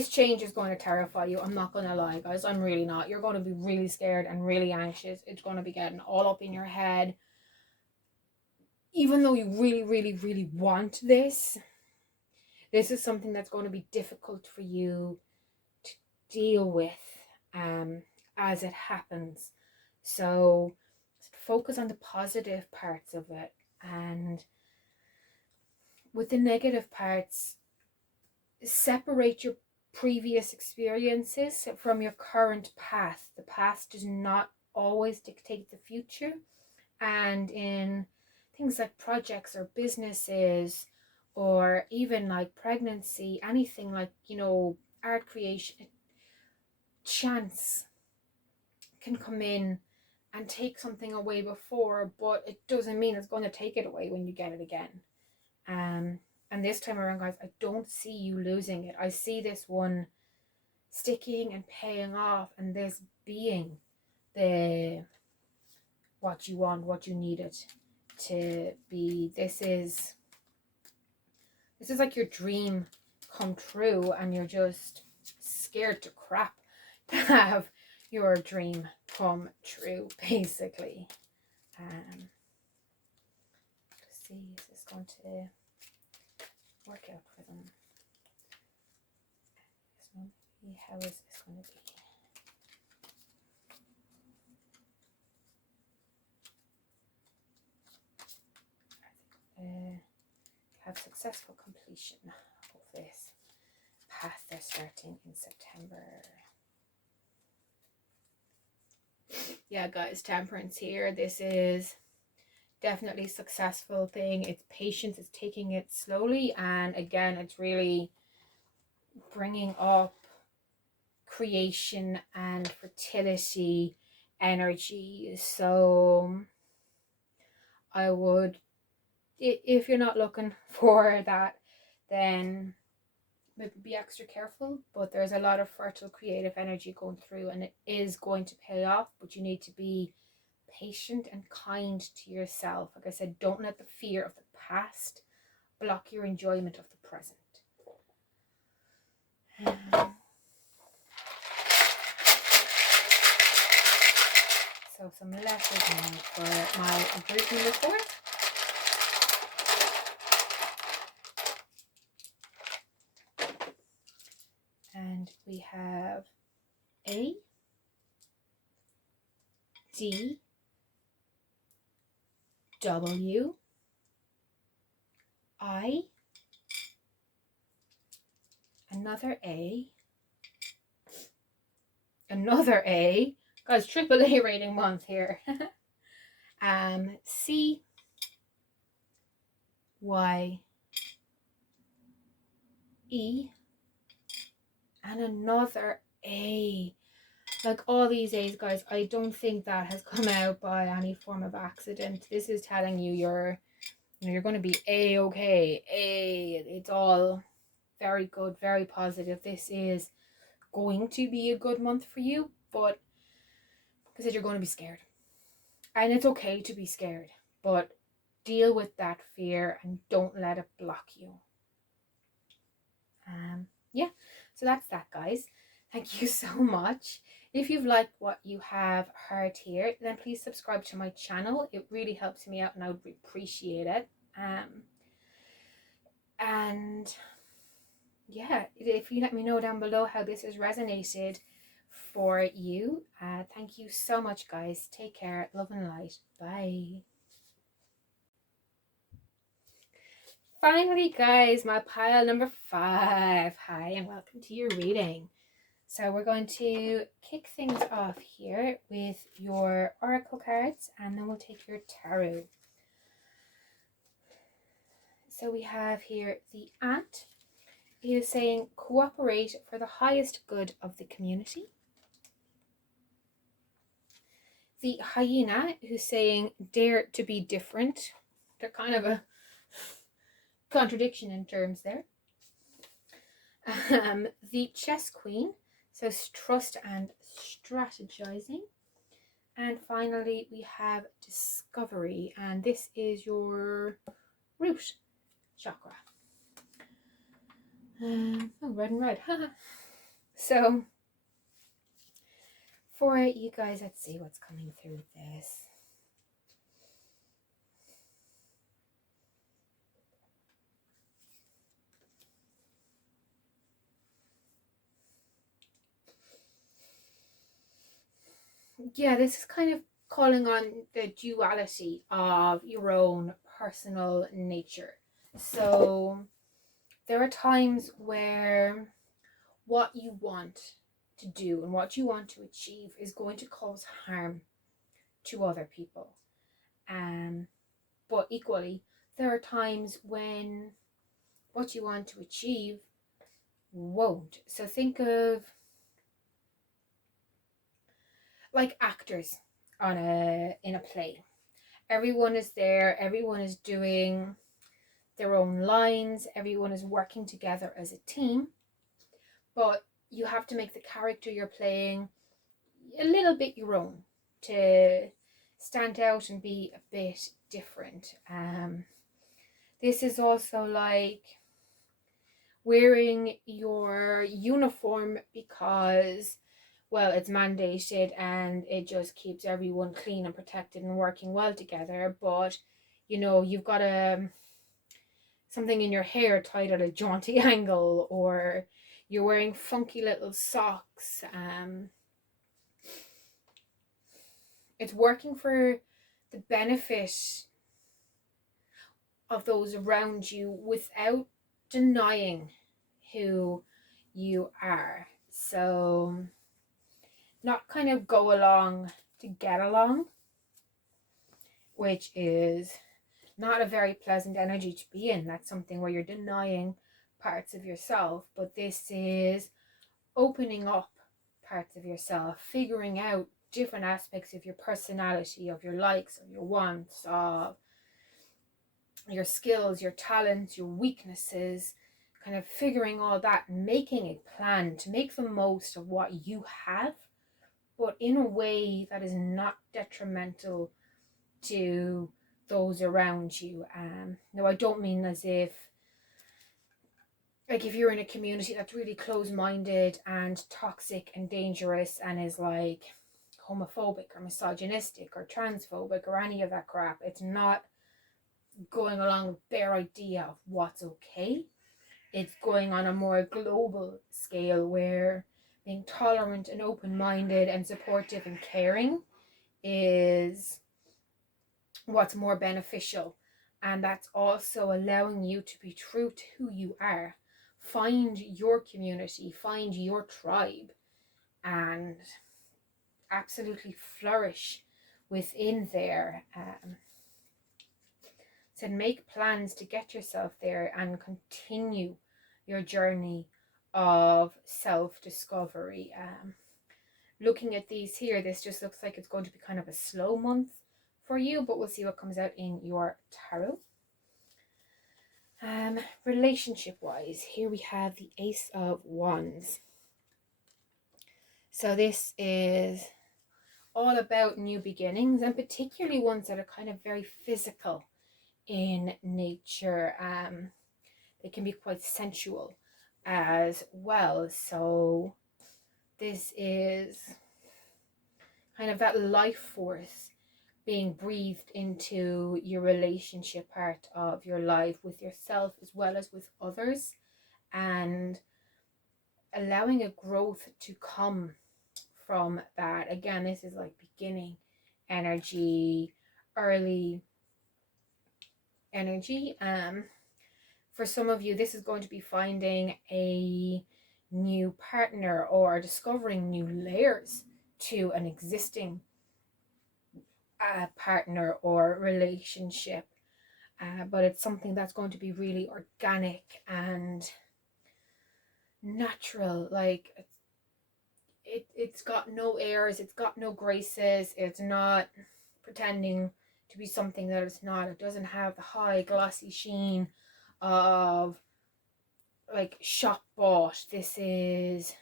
change is going to terrify you. I'm not going to lie, guys. I'm really not. You're going to be really scared and really anxious. It's going to be getting all up in your head. Even though you really, really, really want this is something that's going to be difficult for you to deal with as it happens. So focus on the positive parts of it. And with the negative parts, separate your previous experiences from your current path. The past does not always dictate the future. And in things like projects or businesses, or even like pregnancy, anything like, you know, art creation, chance can come in and take something away before, but it doesn't mean it's going to take it away when you get it again. And this time around, guys, I don't see you losing it. I see this one sticking and paying off, and this being what you want, what you need it to be. This is like your dream come true, and you're just scared to crap to have your dream come true, basically. Let's see, is this going to work out for them? How is this going to be? Have successful completion of this path they're starting in September. Yeah, guys, Temperance here. This is definitely a successful thing. It's patience. It's taking it slowly. And again, it's really bringing up creation and fertility energy. So I would, if you're not looking for that, then maybe be extra careful, but there's a lot of fertile creative energy going through, and it is going to pay off, but you need to be patient and kind to yourself. Like I said, don't let the fear of the past block your enjoyment of the present. So some letters now for my grouping report. And we have A, D, W, I, another A, guys, triple A rating month here. C, Y, E, and another A. Like all these A's, guys, I don't think that has come out by any form of accident. This is telling you you're going to be A-okay. It's all very good, very positive. This is going to be a good month for you, but because you're going to be scared. And it's okay to be scared, but deal with that fear and don't let it block you. Yeah, so that's that, guys. Thank you so much. If you've liked what you have heard here, then please subscribe to my channel. It really helps me out and I would appreciate it. And yeah, if you let me know down below how this has resonated for you. Thank you so much, guys. Take care. Love and light. Bye. Finally, guys, my pile number 5. Hi and welcome to your reading. So we're going to kick things off here with your oracle cards, and then we'll take your tarot. So we have here the ant. He is saying cooperate for the highest good of the community. The hyena, who's saying dare to be different. They're kind of a contradiction in terms there. The chess queen, so trust and strategizing. And finally we have discovery, and this is your root chakra. Oh, red and red. So for you guys, let's see what's coming through with this. Yeah, this is kind of calling on the duality of your own personal nature. So there are times where what you want to do and what you want to achieve is going to cause harm to other people. But equally, there are times when what you want to achieve won't. So think of like actors in a play. Everyone is there, everyone is doing their own lines, everyone is working together as a team, but you have to make the character you're playing a little bit your own to stand out and be a bit different. This is also like wearing your uniform because, well, it's mandated and it just keeps everyone clean and protected and working well together, but you know, you've got something in your hair tied at a jaunty angle, or you're wearing funky little socks. It's working for the benefit of those around you without denying who you are. So not kind of go along to get along, which is not a very pleasant energy to be in. That's something where you're denying parts of yourself, but this is opening up parts of yourself, figuring out different aspects of your personality, of your likes, of your wants, of your skills, your talents, your weaknesses, kind of figuring all that, making a plan to make the most of what you have, but in a way that is not detrimental to those around you. No, I don't mean as if, like, if you're in a community that's really close-minded and toxic and dangerous and is like homophobic or misogynistic or transphobic or any of that crap, it's not going along with their idea of what's okay. It's going on a more global scale where being tolerant and open-minded and supportive and caring is what's more beneficial. And that's also allowing you to be true to who you are. Find your community, find your tribe, and absolutely flourish within there. So make plans to get yourself there and continue your journey of self-discovery. Looking at these here, this just looks like it's going to be kind of a slow month for you, but we'll see what comes out in your tarot. Relationship wise, here we have the Ace of Wands. So this is all about new beginnings, and particularly ones that are kind of very physical in nature. They can be quite sensual as well. So this is kind of that life force being breathed into your relationship part of your life with yourself as well as with others, and allowing a growth to come from that. Again, this is like beginning energy, early energy. For some of you, this is going to be finding a new partner or discovering new layers to an existing partner or relationship, but it's something that's going to be really organic and natural. Like it's got no airs, it's got no graces, it's not pretending to be something that it's not. It doesn't have the high glossy sheen of like shop bought. This is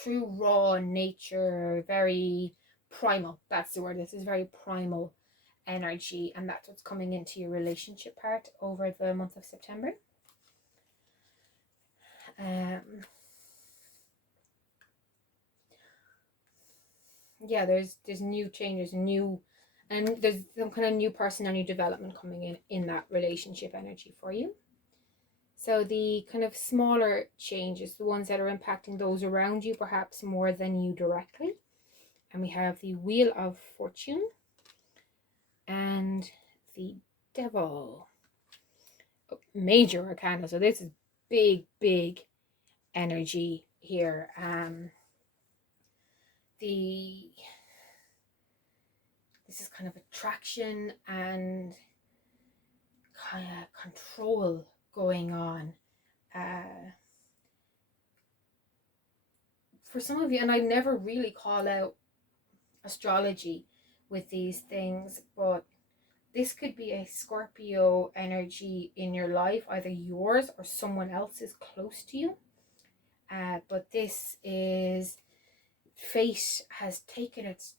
true raw nature, very primal. That's the word. This is very primal energy, and that's what's coming into your relationship part over the month of September. Yeah, there's new changes, and there's some kind of new personality development coming in that relationship energy for you. So the kind of smaller changes, the ones that are impacting those around you perhaps more than you directly. And we have the Wheel of Fortune and the Devil. Oh, major arcana. So this is big energy here. This is kind of attraction and kind of control going on. For some of you, and I never really call out astrology with these things, but this could be a Scorpio energy in your life, either yours or someone else's close to you. But this is fate has taken its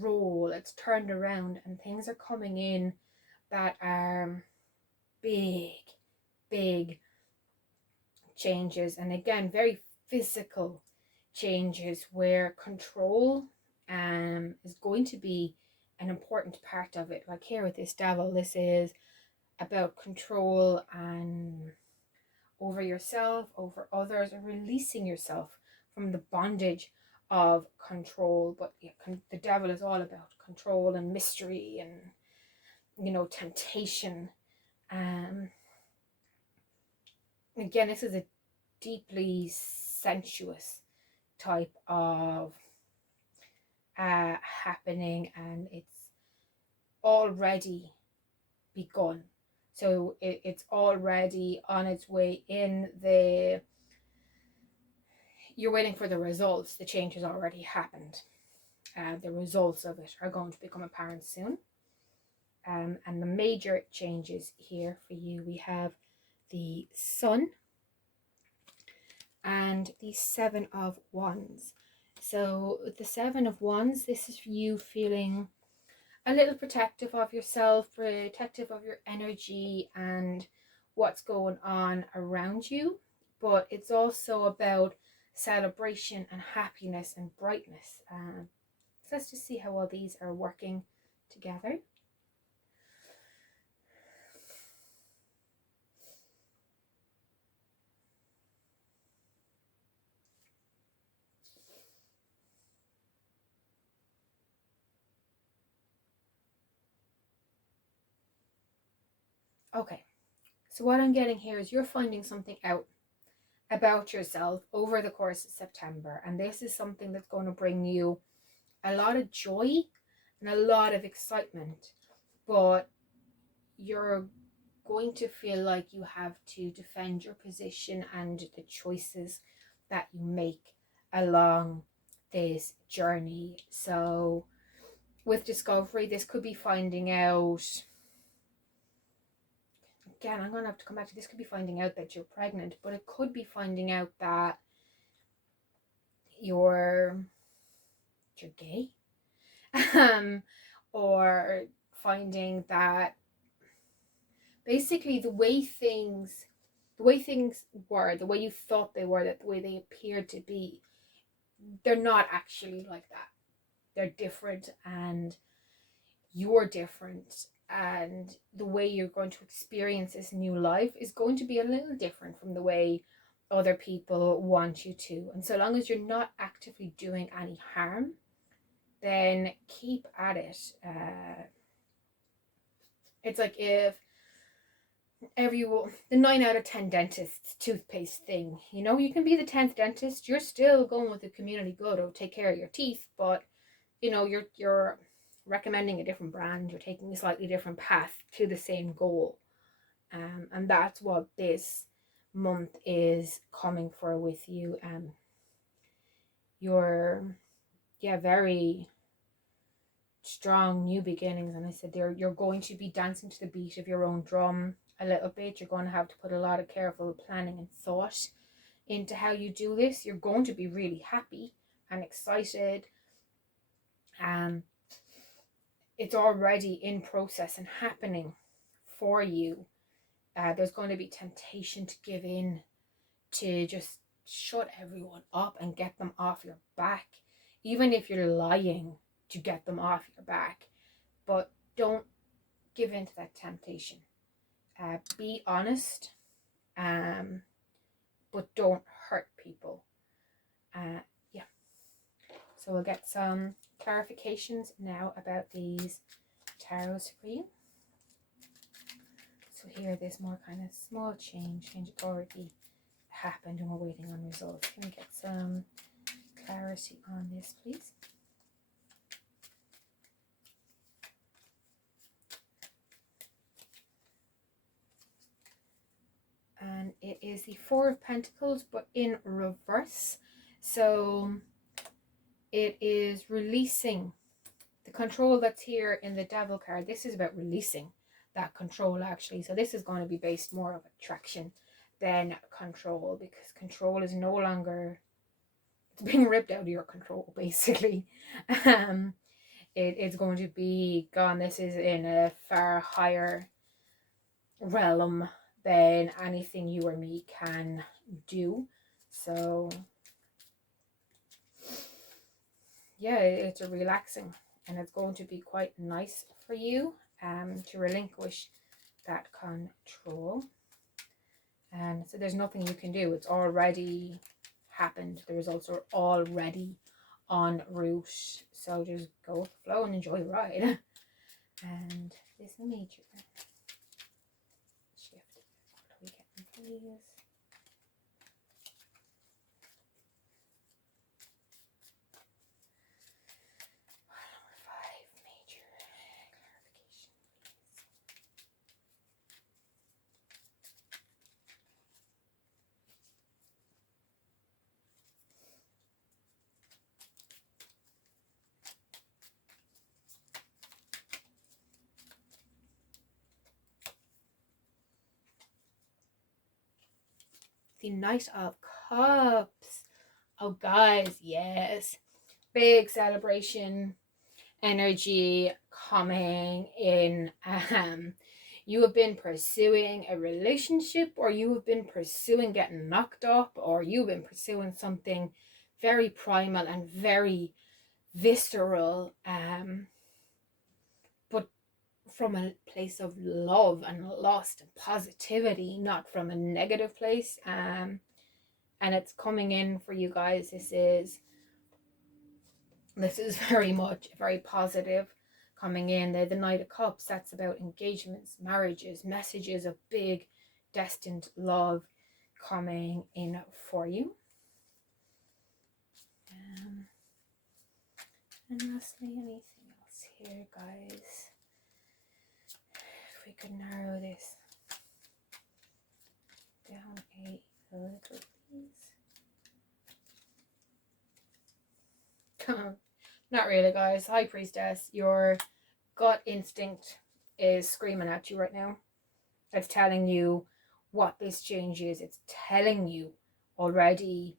role, it's turned around, and things are coming in that are big changes, and again very physical changes where control is going to be an important part of it. Like here with this Devil, this is about control and over yourself, over others, or releasing yourself from the bondage of control. But yeah, the Devil is all about control and mystery and, you know, temptation. Again, this is a deeply sensuous type of happening, and it's already begun. So it's already on its way in. You're waiting for the results. The change has already happened. The results of it are going to become apparent soon. And the major changes here for you, we have the Sun the Seven of Wands. So the Seven of Wands, this is you feeling a little protective of yourself, protective of your energy and what's going on around you. But it's also about celebration and happiness and brightness. So let's just see how all these are working together. Okay, so what I'm getting here is you're finding something out about yourself over the course of September, and this is something that's going to bring you a lot of joy and a lot of excitement, but you're going to feel like you have to defend your position and the choices that you make along this journey. So with discovery, this could be finding out, again, I'm going to have to come back to this, could be finding out that you're pregnant, but it could be finding out that you're gay, or finding that basically the way things were, the way you thought they were, that the way they appeared to be, they're not actually like that. They're different, and you're different, and the way you're going to experience this new life is going to be a little different from the way other people want you to. And so long as you're not actively doing any harm, then keep at it. It's like if the 9 out of 10 dentists toothpaste thing, you know, you can be the 10th dentist, you're still going with the community good to take care of your teeth, but you know, you're recommending a different brand, you're taking a slightly different path to the same goal. And that's what this month is coming for with you. You're very strong new beginnings, and I said you're going to be dancing to the beat of your own drum a little bit. You're going to have to put a lot of careful planning and thought into how you do this. You're going to be really happy and excited. It's already in process and happening for you. There's going to be temptation to give in, to just shut everyone up and get them off your back, even if you're lying to get them off your back. But don't give in to that temptation. Be honest, but don't hurt people. So we'll get some clarifications now about these tarots for you. So here, there's more kind of small change already happened, and we're waiting on results. Can we get some clarity on this, please? And it is the Four of Pentacles, but in reverse. So it is releasing the control that's here in the Devil card. This is about releasing that control, actually. So this is going to be based more of attraction than control, because control is no longer, it's being ripped out of your control, basically. It's going to be gone. This is in a far higher realm than anything you or me can do. So yeah, it's a relaxing, and it's going to be quite nice for you to relinquish that control. And so there's nothing you can do. It's already happened. The results are already en route. So just go with the flow and enjoy the ride. And this major shift. What are we getting, please? The Knight of Cups. Oh, guys, yes. Big celebration energy coming in. You have been pursuing a relationship, or you have been pursuing getting knocked up, or you've been pursuing something very primal and very visceral, but from a place of love and lust and positivity, not from a negative place. And it's coming in for you guys. This is very much very positive coming in. The Knight of Cups, that's about engagements, marriages, messages of big destined love coming in for you. And lastly, anything else here, guys? If we could narrow this down a little, please. Not really, guys. High Priestess, your gut instinct is screaming at you right now. It's telling you what this change is. It's telling you already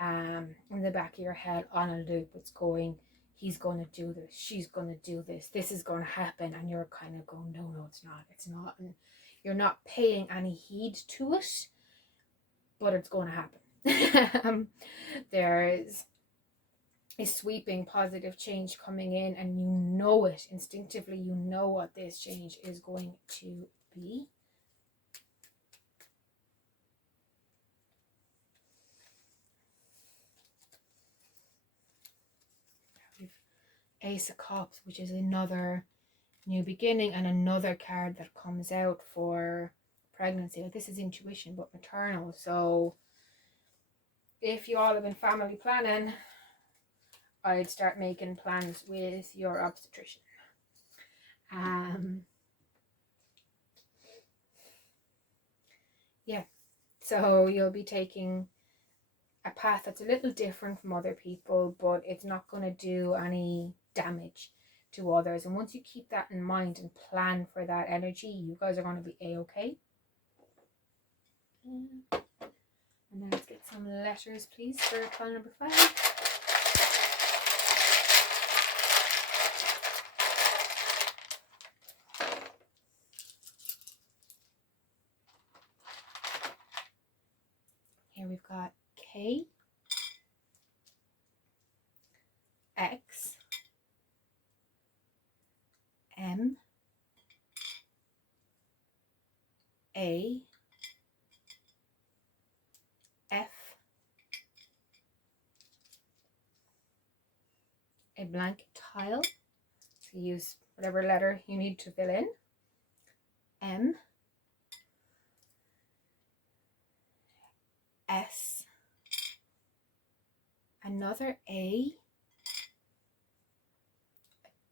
in the back of your head on a loop. It's going, he's going to do this, she's going to do this, this is going to happen. And you're kind of going, no, it's not. And you're not paying any heed to it, but it's going to happen. There's a sweeping positive change coming in, and you know it instinctively. You know what this change is going to be. Ace of Cups, which is another new beginning, and another card that comes out for pregnancy. Like, this is intuition, but maternal. So if you all have been family planning, I'd start making plans with your obstetrician. Yeah, so you'll be taking a path that's a little different from other people, but it's not going to do any damage to others. And once you keep that in mind and plan for that energy, you guys are going to be a-okay. And then let's get some letters, please, for pile number 5. Here we've got K, X, M, A, F, a blank tile, so use whatever letter you need to fill in, M, S, another A,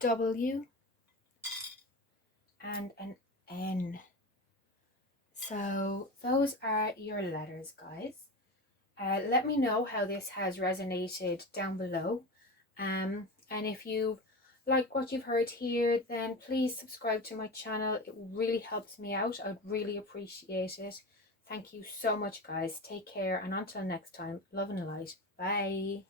W, and an N. So those are your letters, guys. Let me know how this has resonated down below. And if you like what you've heard here, then please subscribe to my channel. It really helps me out. I'd really appreciate it. Thank you so much, guys. Take care, and until next time, love and light. Bye.